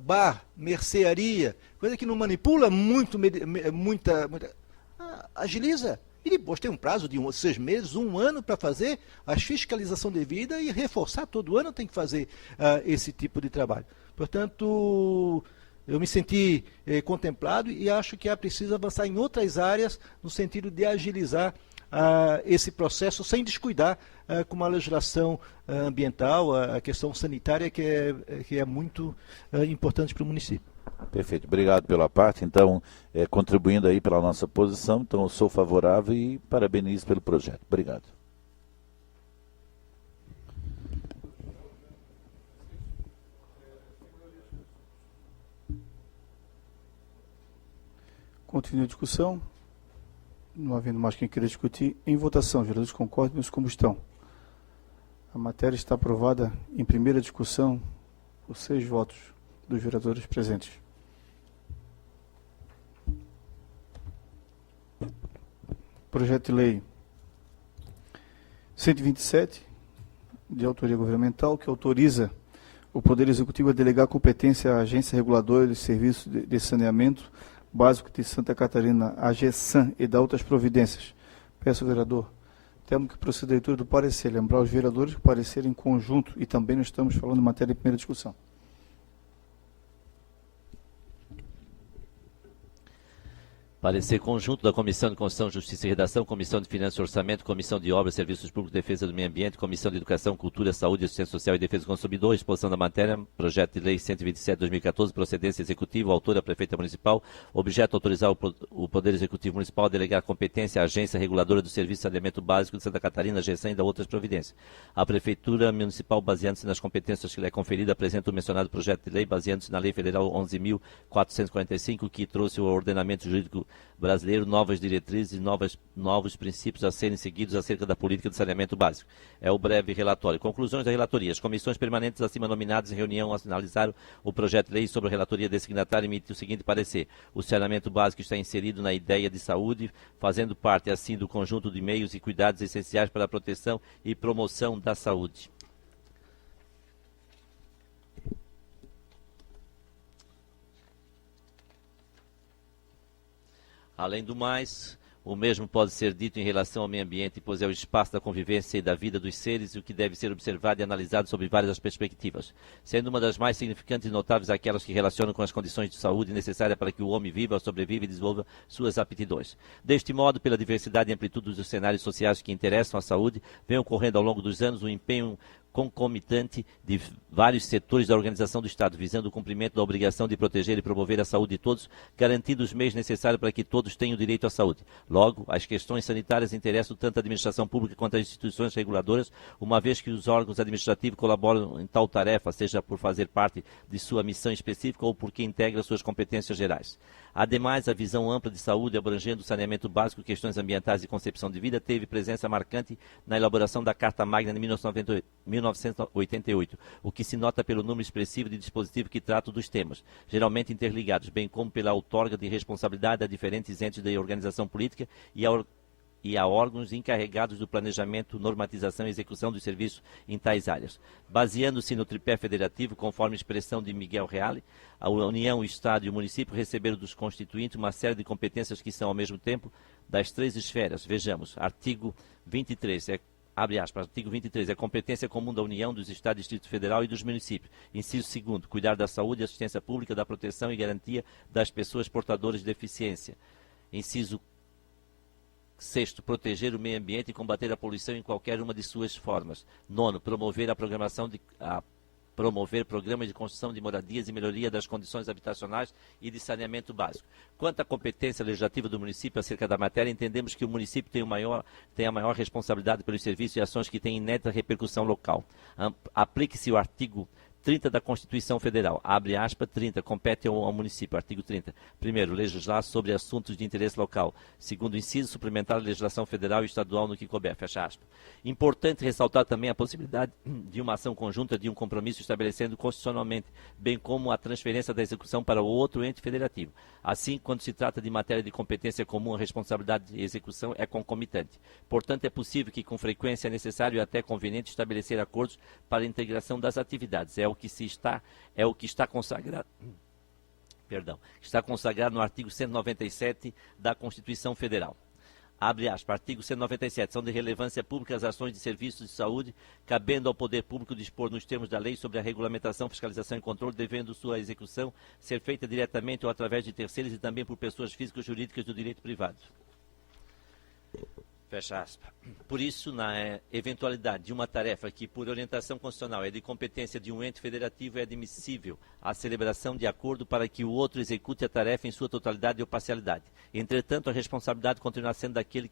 bar, mercearia, coisa que não manipula muita agiliza. E depois tem um prazo de 6 meses, 1 ano para fazer a fiscalização devida e reforçar, todo ano tem que fazer esse tipo de trabalho. Portanto, eu me senti contemplado e acho que é preciso avançar em outras áreas no sentido de agilizar esse processo sem descuidar com uma legislação ambiental, a questão sanitária que é muito importante para o município. Perfeito, obrigado pela parte. Então, contribuindo aí pela nossa posição, então eu sou favorável e parabenizo pelo projeto. Obrigado. Continua a discussão. Não havendo mais quem queira discutir, em votação, vereadores concordam e os como estão. A matéria está aprovada em primeira discussão por 6 votos dos vereadores presentes. Projeto de lei 127, de autoria governamental, que autoriza o Poder Executivo a delegar competência à Agência Reguladora de Serviços de Saneamento Básico de Santa Catarina, a AGESAN, e dar outras providências. Peço, vereador, temos que proceder à leitura do parecer. Lembrar os vereadores que o parecer em conjunto, e também nós estamos falando de matéria de primeira discussão. Parecer conjunto da Comissão de Constituição, Justiça e Redação, Comissão de Finanças e Orçamento, Comissão de Obras, Serviços Públicos, Defesa do Meio Ambiente, Comissão de Educação, Cultura, Saúde, Assistência Social e Defesa do Consumidor, exposição da matéria, projeto de lei 127/2014, procedência executiva, autora Prefeita Municipal, objeto autorizar o Poder Executivo Municipal a delegar competência à Agência Reguladora do Serviço de Saneamento Básico de Santa Catarina, GESAN, e da outras providências. A Prefeitura Municipal, baseando-se nas competências que lhe é conferida, apresenta o mencionado projeto de lei, baseando-se na Lei Federal 11.445, que trouxe o ordenamento jurídico brasileiro novas diretrizes e novos princípios a serem seguidos acerca da política de saneamento básico. É o breve relatório. Conclusões da relatoria. As comissões permanentes acima nominadas em reunião analisaram o projeto de lei sobre a relatoria designatária e emite o seguinte parecer. O saneamento básico está inserido na ideia de saúde, fazendo parte, assim, do conjunto de meios e cuidados essenciais para a proteção e promoção da saúde. Além do mais, o mesmo pode ser dito em relação ao meio ambiente, pois é o espaço da convivência e da vida dos seres, o que deve ser observado e analisado sob várias perspectivas, sendo uma das mais significantes e notáveis aquelas que relacionam com as condições de saúde necessárias para que o homem viva, sobreviva e desenvolva suas aptidões. Deste modo, pela diversidade e amplitude dos cenários sociais que interessam à saúde, vem ocorrendo ao longo dos anos um empenho concomitante de vários setores da organização do Estado, visando o cumprimento da obrigação de proteger e promover a saúde de todos, garantindo os meios necessários para que todos tenham direito à saúde. Logo, as questões sanitárias interessam tanto a administração pública quanto as instituições reguladoras, uma vez que os órgãos administrativos colaboram em tal tarefa, seja por fazer parte de sua missão específica ou porque integra suas competências gerais. Ademais, a visão ampla de saúde, abrangendo o saneamento básico, questões ambientais e concepção de vida, teve presença marcante na elaboração da Carta Magna de 1988, o que se nota pelo número expressivo de dispositivos que tratam dos temas, geralmente interligados, bem como pela outorga de responsabilidade a diferentes entes de organização política e a órgãos encarregados do planejamento, normatização e execução dos serviços em tais áreas. Baseando-se no tripé federativo, conforme expressão de Miguel Reale, a União, o Estado e o município receberam dos constituintes uma série de competências que são, ao mesmo tempo, das três esferas. Vejamos, artigo 23, abre aspas, artigo 23, é competência comum da União, dos Estados, Distrito Federal e dos municípios. Inciso 2º, cuidar da saúde e assistência pública, da proteção e garantia das pessoas portadoras de deficiência. Inciso 6º, proteger o meio ambiente e combater a poluição em qualquer uma de suas formas. 9º, promover programas de construção de moradias e melhoria das condições habitacionais e de saneamento básico. Quanto à competência legislativa do município acerca da matéria, entendemos que o município tem a maior responsabilidade pelos serviços e ações que têm inédita repercussão local. Aplique-se o artigo 30 da Constituição Federal, abre aspas, 30, compete ao município, artigo 30. Primeiro, legislar sobre assuntos de interesse local. Segundo inciso, suplementar a legislação federal e estadual no que couber, fecha aspas. Importante ressaltar também a possibilidade de uma ação conjunta de um compromisso estabelecendo constitucionalmente, bem como a transferência da execução para outro ente federativo. Assim, quando se trata de matéria de competência comum, a responsabilidade de execução é concomitante. Portanto, é possível que com frequência é necessário e até conveniente estabelecer acordos para a integração das atividades. É o que está consagrado. Está consagrado no artigo 197 da Constituição Federal. Abre aspas, artigo 197, são de relevância pública as ações de serviços de saúde, cabendo ao poder público dispor nos termos da lei sobre a regulamentação, fiscalização e controle, devendo sua execução ser feita diretamente ou através de terceiros e também por pessoas físicas ou jurídicas do direito privado. Fecha aspas. Por isso, na eventualidade de uma tarefa que, por orientação constitucional, é de competência de um ente federativo, é admissível a celebração de acordo para que o outro execute a tarefa em sua totalidade ou parcialidade. Entretanto, a responsabilidade continua sendo daquele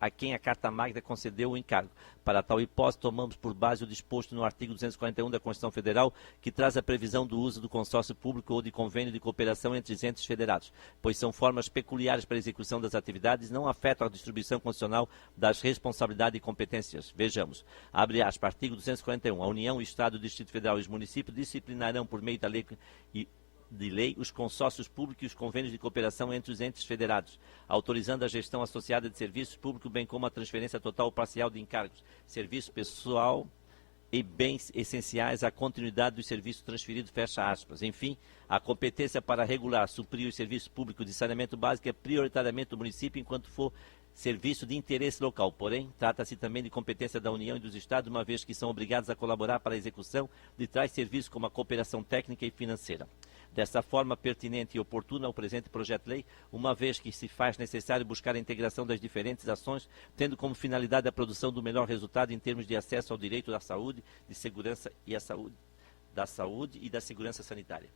a quem a Carta Magna concedeu o encargo. Para tal hipótese, tomamos por base o disposto no artigo 241 da Constituição Federal, que traz a previsão do uso do consórcio público ou de convênio de cooperação entre os entes federados, pois são formas peculiares para a execução das atividades e não afetam a distribuição constitucional das responsabilidades e competências. Vejamos, abre aspas, artigo 241, a União, o Estado, o Distrito Federal e os municípios disciplinarão por meio da lei os consórcios públicos e os convênios de cooperação entre os entes federados, autorizando a gestão associada de serviços públicos, bem como a transferência total ou parcial de encargos, serviço pessoal e bens essenciais à continuidade dos serviços transferidos, fecha aspas. Enfim, a competência para regular, suprir os serviços públicos de saneamento básico é prioritariamente do município enquanto for serviço de interesse local. Porém, trata-se também de competência da União e dos Estados, uma vez que são obrigados a colaborar para a execução de tais serviços como a cooperação técnica e financeira. Dessa forma, pertinente e oportuna o presente projeto de lei, uma vez que se faz necessário buscar a integração das diferentes ações, tendo como finalidade a produção do melhor resultado em termos de acesso ao direito da saúde, de segurança e da saúde e da segurança sanitária.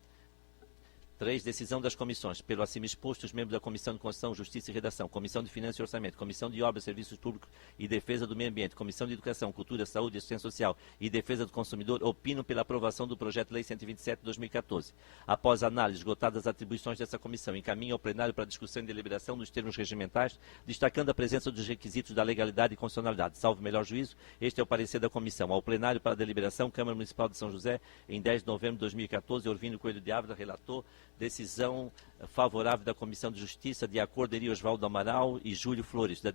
3. Decisão das comissões. Pelo acima exposto, os membros da Comissão de Constituição, Justiça e Redação, Comissão de Finanças e Orçamento, Comissão de Obras, Serviços Públicos e Defesa do Meio Ambiente, Comissão de Educação, Cultura, Saúde, Assistência Social e Defesa do Consumidor, opinam pela aprovação do Projeto de Lei 127 de 2014. Após análise, esgotadas as atribuições dessa comissão, encaminha ao plenário para discussão e deliberação nos termos regimentais, destacando a presença dos requisitos da legalidade e constitucionalidade. Salvo melhor juízo, este é o parecer da comissão. Ao plenário para deliberação, Câmara Municipal de São José, em 10 de novembro de 2014, Orvínio Coelho de Ávila, relator, decisão favorável da Comissão de Justiça, de acordo Eri Osvaldo Amaral e Júlio Flores. Da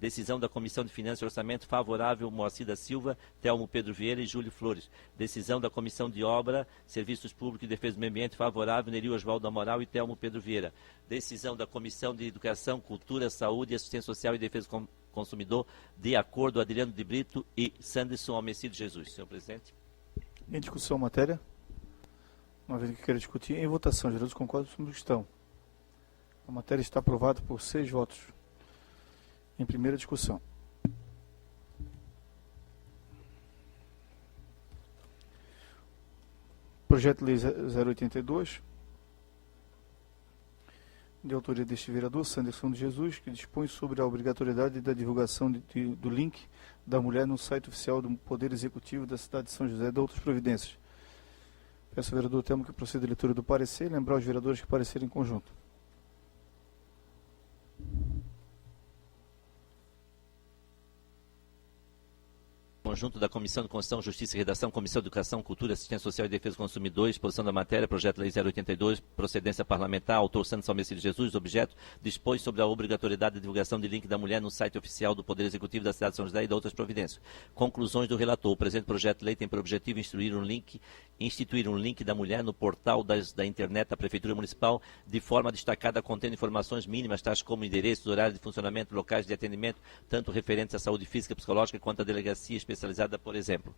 decisão da Comissão de Finanças e Orçamento, favorável Moacir da Silva, Telmo Pedro Vieira e Júlio Flores. Decisão da Comissão de Obra, Serviços Públicos e Defesa do Meio Ambiente, favorável Eri Osvaldo Amaral e Telmo Pedro Vieira. Decisão da Comissão de Educação, Cultura, Saúde, Assistência Social e Defesa do Consumidor, de acordo Adriano de Brito e Sanderson Almecido Jesus. Senhor presidente. Em discussão, matéria. Uma vez que queira discutir, em votação, geradores concordam com a questão. A matéria está aprovada por 6 votos. Em primeira discussão. Projeto de Lei 082, de autoria deste vereador, Sanderson de Jesus, que dispõe sobre a obrigatoriedade da divulgação do link da mulher no site oficial do Poder Executivo da cidade de São José e de outras providências. Peço ao vereador Telmo que proceda a leitura do parecer e lembrar os vereadores que pareceram em conjunto. Conjunto da Comissão de Constituição, Justiça e Redação, Comissão de Educação, Cultura, Assistência Social e Defesa do Consumidor, exposição da matéria, projeto de lei 082, procedência parlamentar, autor Santos Almecido Jesus, objeto, dispõe sobre a obrigatoriedade de divulgação de link da mulher no site oficial do Poder Executivo da cidade de São José e de outras providências. Conclusões do relator. O presente projeto de lei tem por objetivo instituir um link da mulher no portal da internet da Prefeitura Municipal, de forma destacada, contendo informações mínimas, tais como endereços, horários de funcionamento, locais de atendimento, tanto referentes à saúde física e psicológica quanto à delegacia especializada, por exemplo.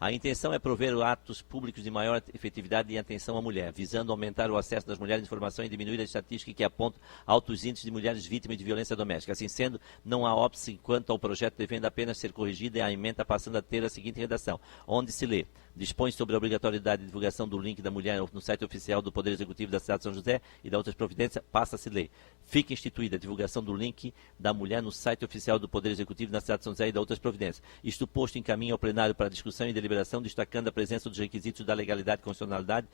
A intenção é prover atos públicos de maior efetividade e atenção à mulher, visando aumentar o acesso das mulheres à informação e diminuir a estatística que aponta altos índices de mulheres vítimas de violência doméstica. Assim sendo, não há óbice quanto ao projeto, devendo apenas ser corrigida, e a emenda passando a ter a seguinte redação, onde se lê: dispõe sobre a obrigatoriedade de divulgação do link da mulher no site oficial do Poder Executivo da cidade de São José e da outras providências, passa-se ler. Fica instituída a divulgação do link da mulher no site oficial do Poder Executivo da cidade de São José e da outras providências. Isto posto, encaminha ao plenário para discussão e deliberação, destacando a presença dos requisitos da legalidade e constitucionalidade.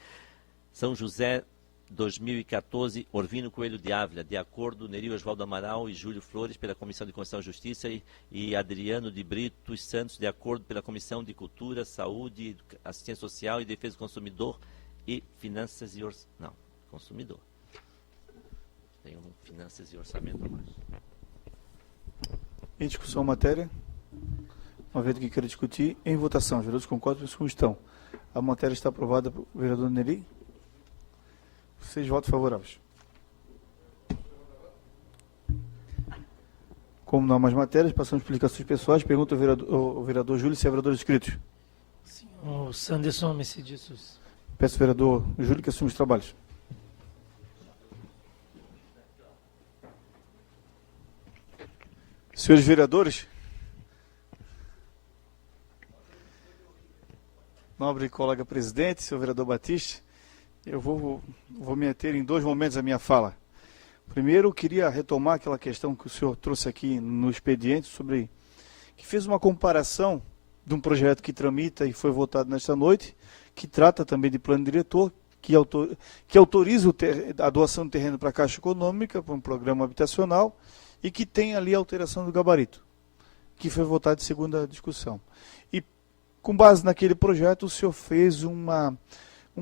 São José, 2014, Orvínio Coelho de Ávila, de acordo Neri Osvaldo Amaral e Júlio Flores, pela Comissão de Constituição e Justiça, e Adriano de Brito e Santos, de acordo pela Comissão de Cultura, Saúde, Assistência Social e Defesa do Consumidor e Finanças e Orçamento. Não, Consumidor. Tem Finanças e Orçamento a mais. Em discussão, matéria. Uma vez que queira discutir, em votação, geradores concordam com a questão. A matéria está aprovada pelo vereador Neri. 6 votos favoráveis. Como não há mais matérias, passamos para explicações pessoais. Pergunta ao vereador Júlio se é vereador inscrito. Senhor Sanderson Almecido Jesus. Peço ao vereador Júlio que assuma os trabalhos. Senhores vereadores, nobre colega presidente, senhor vereador Batista, eu vou me ater em 2 momentos da minha fala. Primeiro, eu queria retomar aquela questão que o senhor trouxe aqui no expediente, sobre que fez uma comparação de um projeto que tramita e foi votado nesta noite, que trata também de plano diretor, que autoriza a doação de terreno para a Caixa Econômica, para um programa habitacional, e que tem ali a alteração do gabarito, que foi votado em segunda discussão. E, com base naquele projeto, o senhor fez um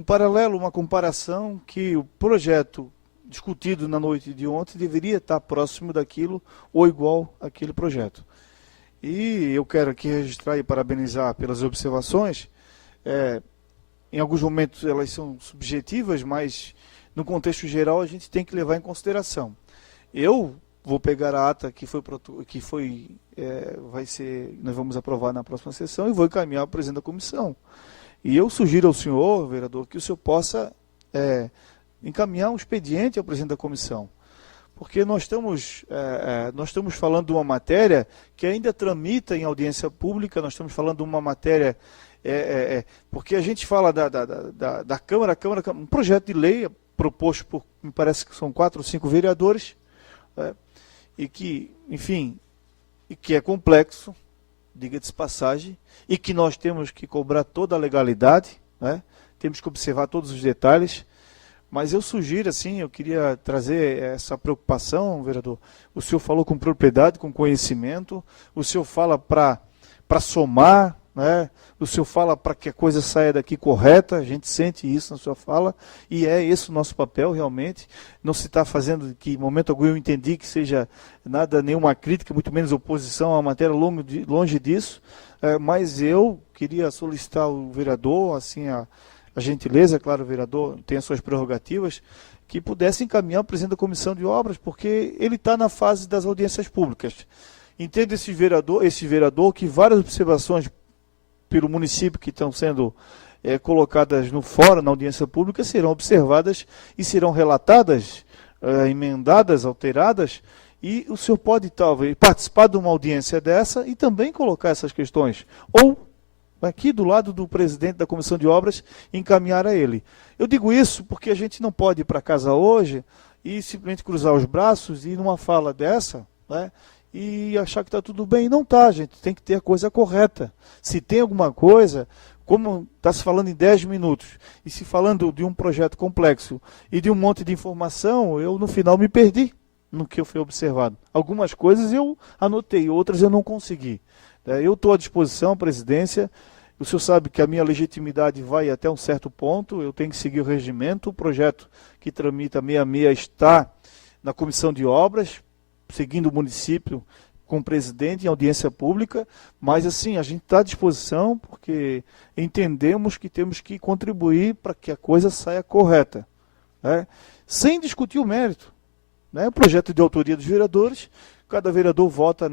paralelo, uma comparação, que o projeto discutido na noite de ontem deveria estar próximo daquilo ou igual àquele projeto. E eu quero aqui registrar e parabenizar pelas observações. Em alguns momentos elas são subjetivas, mas no contexto geral a gente tem que levar em consideração. Eu vou pegar a ata nós vamos aprovar na próxima sessão e vou encaminhar ao presidente da comissão. E eu sugiro ao senhor, vereador, que o senhor possa encaminhar um expediente ao presidente da comissão. Porque nós estamos falando de uma matéria que ainda tramita em audiência pública, nós estamos falando de uma matéria, porque a gente fala da Câmara, um projeto de lei proposto por, me parece que são 4 ou 5 vereadores, e que, enfim, e que é complexo, diga-se passagem, e que nós temos que cobrar toda a legalidade, temos que observar todos os detalhes. Mas eu sugiro, assim, eu queria trazer essa preocupação, vereador. O senhor falou com propriedade, com conhecimento, o senhor fala para somar, o senhor fala para que a coisa saia daqui correta, a gente sente isso na sua fala, e é esse o nosso papel, realmente. Não se está fazendo, que em momento algum eu entendi que seja nada, nenhuma crítica, muito menos oposição à matéria, longe disso, mas eu queria solicitar ao vereador, assim, a gentileza, claro, o vereador tem as suas prerrogativas, que pudesse encaminhar o presidente da comissão de obras, porque ele está na fase das audiências públicas. Entende esse vereador que várias observações pelo município que estão sendo colocadas no fórum, na audiência pública, serão observadas e serão relatadas, emendadas, alteradas, e o senhor pode, talvez, participar de uma audiência dessa e também colocar essas questões. Ou aqui do lado do presidente da comissão de obras, encaminhar a ele. Eu digo isso porque a gente não pode ir para casa hoje e simplesmente cruzar os braços e ir numa fala dessa, e achar que está tudo bem. Não está, gente, tem que ter a coisa correta. Se tem alguma coisa, como está se falando em 10 minutos, e se falando de um projeto complexo e de um monte de informação, eu no final me perdi no que eu fui observado. Algumas coisas eu anotei, outras eu não consegui. Eu estou à disposição, presidência. O senhor sabe que a minha legitimidade vai até um certo ponto, eu tenho que seguir o regimento. O projeto que tramita 66 está na comissão de obras, seguindo o município com o presidente em audiência pública, mas assim, a gente está à disposição porque entendemos que temos que contribuir para que a coisa saia correta, sem discutir o mérito. O projeto de autoria dos vereadores, cada vereador vota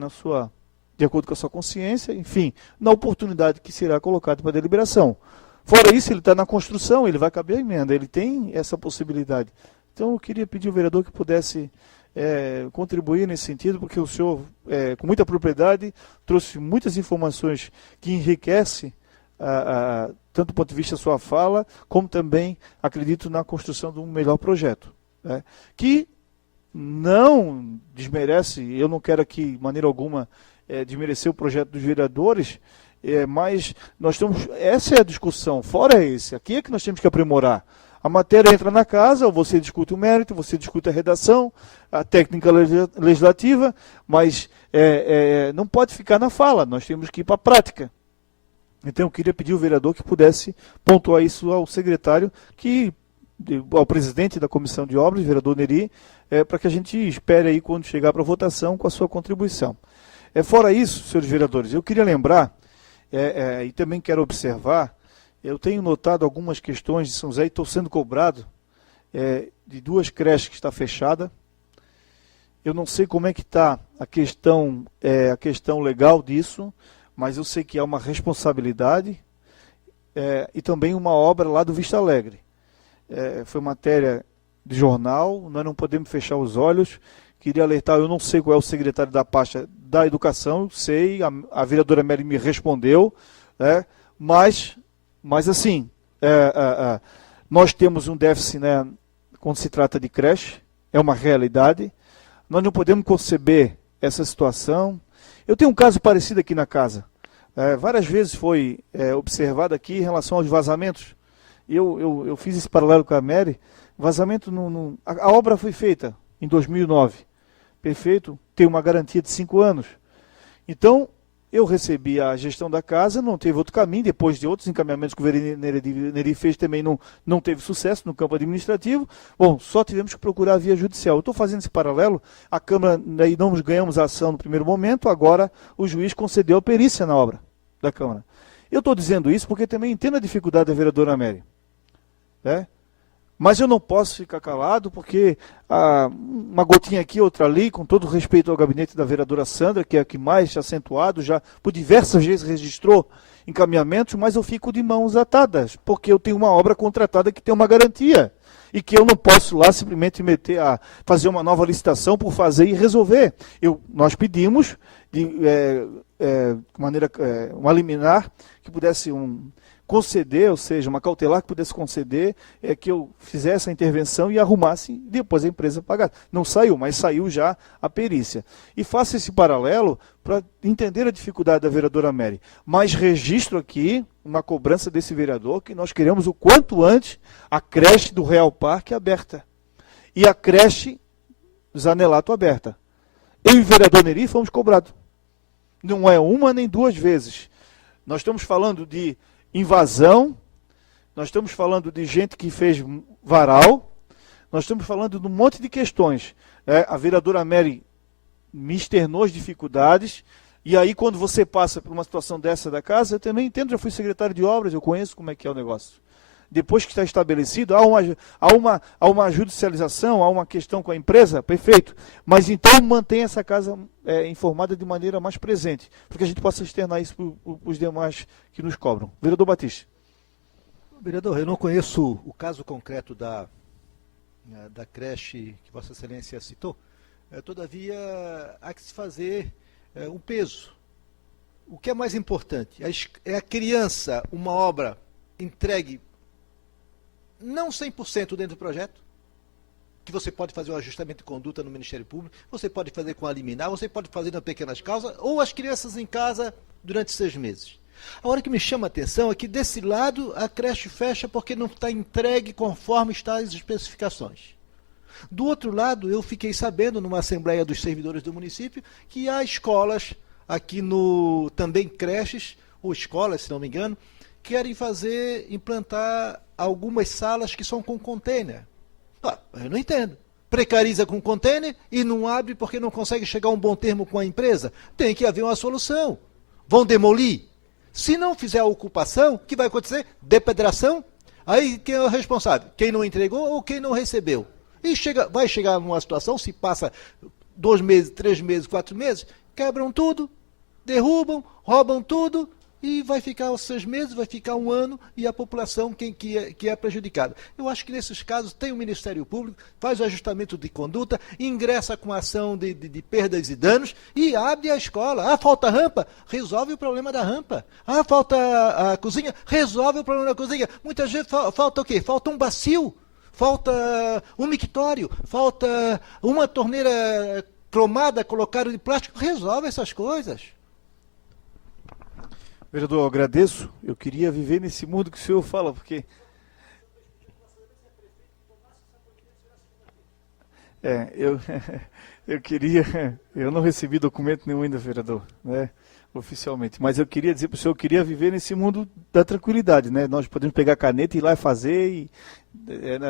de acordo com a sua consciência, enfim, na oportunidade que será colocada para deliberação. Fora isso, ele está na construção, ele vai caber a emenda, ele tem essa possibilidade. Então, eu queria pedir ao vereador que pudesse contribuir nesse sentido, porque o senhor, com muita propriedade, trouxe muitas informações que enriquecem, tanto do ponto de vista da sua fala, como também, acredito, na construção de um melhor projeto. Que não desmerece, eu não quero aqui, de maneira alguma, desmerecer o projeto dos vereadores, mas nós estamos, essa é a discussão, fora esse, aqui é que nós temos que aprimorar. A matéria entra na casa, você discute o mérito, você discute a redação, a técnica legislativa, mas não pode ficar na fala, nós temos que ir para a prática. Então eu queria pedir ao vereador que pudesse pontuar isso ao secretário, ao presidente da comissão de obras, vereador Neri, para que a gente espere aí quando chegar para a votação com a sua contribuição. Fora isso, senhores vereadores, eu queria lembrar, e também quero observar, eu tenho notado algumas questões de São José e estou sendo cobrado de 2 creches que está fechada. Eu não sei como é que está a questão legal disso, mas eu sei que há uma responsabilidade e também uma obra lá do Vista Alegre. Foi matéria de jornal, nós não podemos fechar os olhos. Queria alertar, eu não sei qual é o secretário da pasta da educação, sei, a vereadora Mary me respondeu, mas assim, nós temos um déficit, quando se trata de creche, é uma realidade, nós não podemos conceber essa situação. Eu tenho um caso parecido aqui na casa, várias vezes foi observado aqui em relação aos vazamentos. Eu fiz esse paralelo com a Mary, vazamento, a obra foi feita em 2009, perfeito, tem uma garantia de 5 anos. Então, Eu recebi a gestão da casa, não teve outro caminho, depois de outros encaminhamentos que o vereador Neri fez também não teve sucesso no campo administrativo. Bom, só tivemos que procurar a via judicial. Eu estou fazendo esse paralelo, a Câmara, aí não ganhamos a ação no primeiro momento, agora o juiz concedeu a perícia na obra da Câmara. Eu estou dizendo isso porque também entendo a dificuldade da vereadora Mary, né? Mas eu não posso ficar calado porque uma gotinha aqui, outra ali, com todo respeito ao gabinete da vereadora Sandra, que é a que mais acentuado, já por diversas vezes registrou encaminhamentos, mas eu fico de mãos atadas, porque eu tenho uma obra contratada que tem uma garantia e que eu não posso lá simplesmente meter a fazer uma nova licitação por fazer e resolver. Nós pedimos de maneira uma liminar que pudesse conceder, ou seja, uma cautelar que pudesse conceder, que eu fizesse a intervenção e arrumasse e depois a empresa pagasse. Não saiu, mas saiu já a perícia. E faço esse paralelo para entender a dificuldade da vereadora Mary. Mas registro aqui uma cobrança desse vereador que nós queremos o quanto antes a creche do Real Parque aberta. E a creche Zanelato aberta. Eu e o vereador Neri fomos cobrados. Não é uma nem duas vezes. Nós estamos falando de invasão, nós estamos falando de gente que fez varal, nós estamos falando de um monte de questões. A vereadora Mary me externou as dificuldades, e aí quando você passa por uma situação dessa da casa, eu também entendo, já fui secretário de obras, eu conheço como é que é o negócio. Depois que está estabelecido, há uma judicialização, há uma questão com a empresa, perfeito. Mas então mantenha essa casa informada de maneira mais presente, para que a gente possa externar isso para os demais que nos cobram. Vereador Batista. Vereador, eu não conheço o caso concreto da creche que Vossa Excelência citou, todavia há que se fazer um peso. O que é mais importante? É a criança, uma obra entregue não 100% dentro do projeto, que você pode fazer um ajustamento de conduta no Ministério Público, você pode fazer com a liminar, você pode fazer nas pequenas causas, ou as crianças em casa durante 6 meses. A hora que me chama a atenção é que desse lado a creche fecha porque não está entregue conforme estão as especificações. Do outro lado, eu fiquei sabendo, numa assembleia dos servidores do município, que há escolas aqui também creches, ou escolas, se não me engano, querem implantar algumas salas que são com container. Eu não entendo. Precariza com container e não abre porque não consegue chegar a um bom termo com a empresa. Tem que haver uma solução. Vão demolir. Se não fizer a ocupação, o que vai acontecer? Depedração. Aí quem é o responsável? Quem não entregou ou quem não recebeu? E vai chegar numa situação, se passa 2 meses, 3 meses, 4 meses, quebram tudo, derrubam, roubam tudo, e vai ficar os 6 meses, vai ficar 1 ano, e a população que é prejudicada. Eu acho que nesses casos tem o Ministério Público, faz o ajustamento de conduta, ingressa com a ação de perdas e danos e abre a escola. Falta rampa? Resolve o problema da rampa. Falta a cozinha? Resolve o problema da cozinha. Muitas vezes falta o quê? Falta um bacio, falta um mictório, falta uma torneira cromada colocada de plástico. Resolve essas coisas. Vereador, eu agradeço. Eu queria viver nesse mundo que o senhor fala, porque... eu queria... Eu não recebi documento nenhum ainda, vereador, né, oficialmente. Mas eu queria dizer para o senhor, eu queria viver nesse mundo da tranquilidade, né? Nós podemos pegar a caneta e ir lá e fazer, e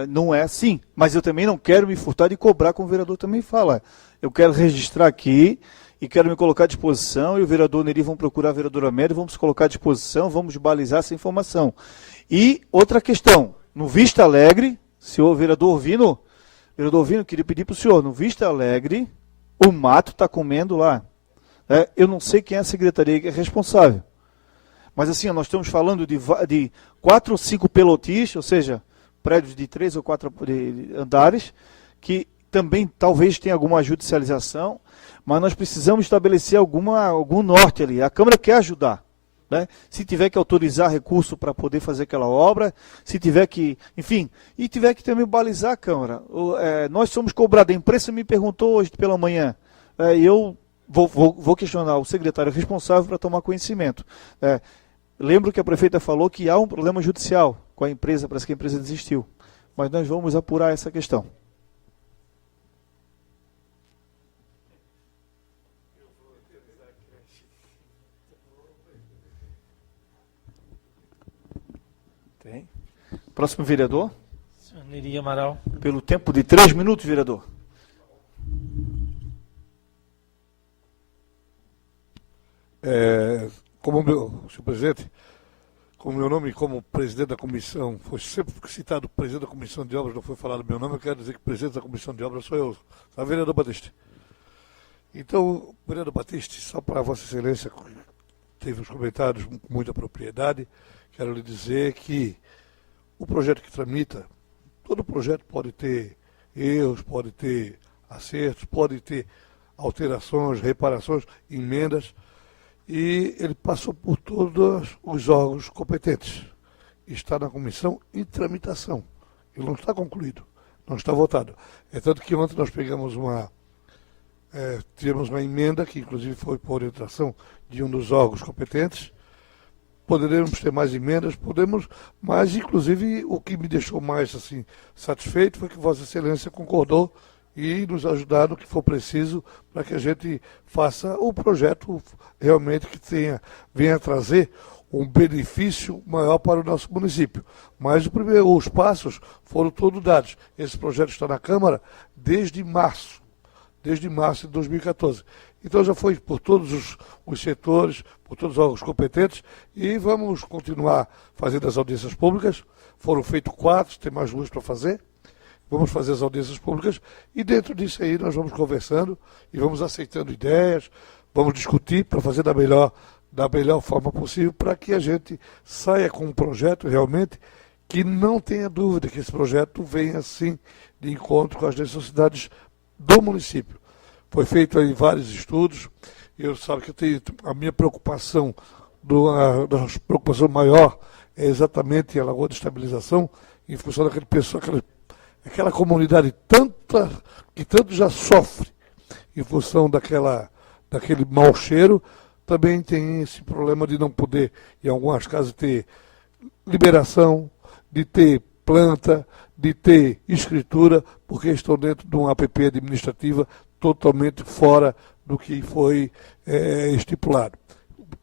não é assim. Mas eu também não quero me furtar de cobrar, como o vereador também fala. Eu quero registrar aqui... E quero me colocar à disposição, e o vereador Neri vão procurar a vereadora Mary, vamos se colocar à disposição, vamos balizar essa informação. E outra questão, no Vista Alegre, senhor vereador Vino, queria pedir para o senhor, no Vista Alegre, o mato está comendo lá. Eu não sei quem é a secretaria que é responsável. Mas assim, nós estamos falando de 4 ou 5 pelotis, ou seja, prédios de 3 ou 4 andares, que também talvez tenha alguma judicialização, mas nós precisamos estabelecer algum norte ali. A Câmara quer ajudar, né? Se tiver que autorizar recurso para poder fazer aquela obra, se tiver que, enfim, e tiver que também balizar a Câmara. Nós somos cobrados. A imprensa me perguntou hoje pela manhã, eu vou questionar o secretário responsável para tomar conhecimento. Lembro que a prefeita falou que há um problema judicial com a empresa, parece que a empresa desistiu, mas nós vamos apurar essa questão. Próximo vereador. Senhor Neri Amaral. Pelo tempo de 3 minutos, vereador. Senhor presidente, como meu nome como presidente da comissão, foi sempre citado presidente da comissão de obras, não foi falado meu nome, eu quero dizer que presidente da comissão de obras sou eu, tá, vereador Batista? Então, vereador Batista, só para Vossa Excelência, teve os comentários com muita propriedade, quero lhe dizer que o projeto que tramita, todo projeto pode ter erros, pode ter acertos, pode ter alterações, reparações, emendas, e ele passou por todos os órgãos competentes. Está na comissão em tramitação. Ele não está concluído, não está votado. É tanto que ontem nós pegamos tivemos uma emenda, que inclusive foi por orientação de um dos órgãos competentes. Poderemos ter mais emendas, mas inclusive o que me deixou mais assim satisfeito foi que Vossa Excelência concordou e nos ajudar no que for preciso para que a gente faça o projeto realmente que venha trazer um benefício maior para o nosso município. Mas os passos foram todos dados. Esse projeto está na Câmara desde março de 2014. Então já foi por todos os setores, por todos os órgãos competentes, e vamos continuar fazendo as audiências públicas. Foram feitos 4, tem mais 2 para fazer. Vamos fazer as audiências públicas e dentro disso aí nós vamos conversando e vamos aceitando ideias, vamos discutir para fazer da melhor forma possível para que a gente saia com um projeto realmente que não tenha dúvida que esse projeto venha assim de encontro com as necessidades do município. Foi feito aí vários estudos, eu sabe que eu tenho a minha preocupação, a preocupação maior é exatamente a Lagoa de Estabilização, em função daquele pessoal, aquela comunidade que tanto já sofre em função daquele mau cheiro, também tem esse problema de não poder, em algumas casas, ter liberação, de ter planta, de ter escritura, porque estão dentro de uma APP administrativa totalmente fora do que foi estipulado.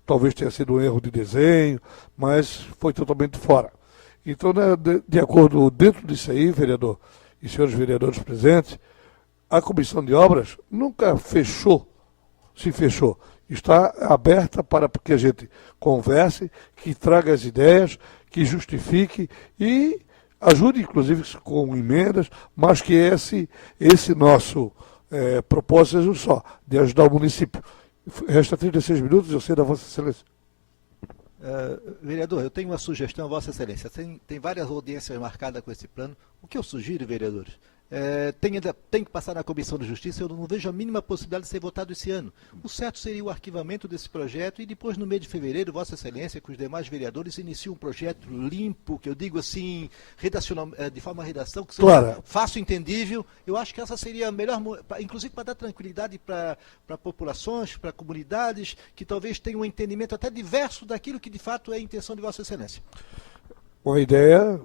Talvez tenha sido um erro de desenho, mas foi totalmente fora. Então, né, de acordo dentro disso aí, vereador e senhores vereadores presentes, a comissão de obras nunca se fechou. Está aberta para que a gente converse, que traga as ideias, que justifique e ajude, inclusive, com emendas, mas que esse nosso propósito seja só, de ajudar o município. Resta 36 minutos, eu sei da Vossa Excelência. Vereador, eu tenho uma sugestão a Vossa Excelência. Tem várias audiências marcadas com esse plano. O que eu sugiro, vereadores, tem que passar na Comissão de Justiça. Eu não vejo a mínima possibilidade de ser votado esse ano. O certo seria o arquivamento desse projeto e depois, no mês de fevereiro, Vossa Excelência, com os demais vereadores, inicia um projeto limpo, que eu digo assim, de forma redação, que seja fácil e entendível. Eu acho que essa seria a melhor, inclusive para dar tranquilidade para populações, para comunidades, que talvez tenham um entendimento até diverso daquilo que de fato é a intenção de Vossa Excelência. Uma ideia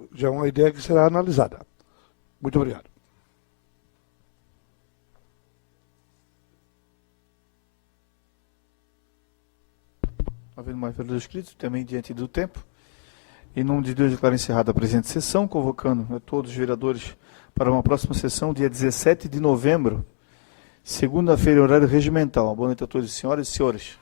que será analisada. Muito obrigado. Havendo mais vereadores inscritos, também diante do tempo. Em nome de Deus, declaro encerrada a presente sessão, convocando a todos os vereadores para uma próxima sessão, dia 17 de novembro, segunda-feira, horário regimental. Boa noite a todos, senhoras e senhores.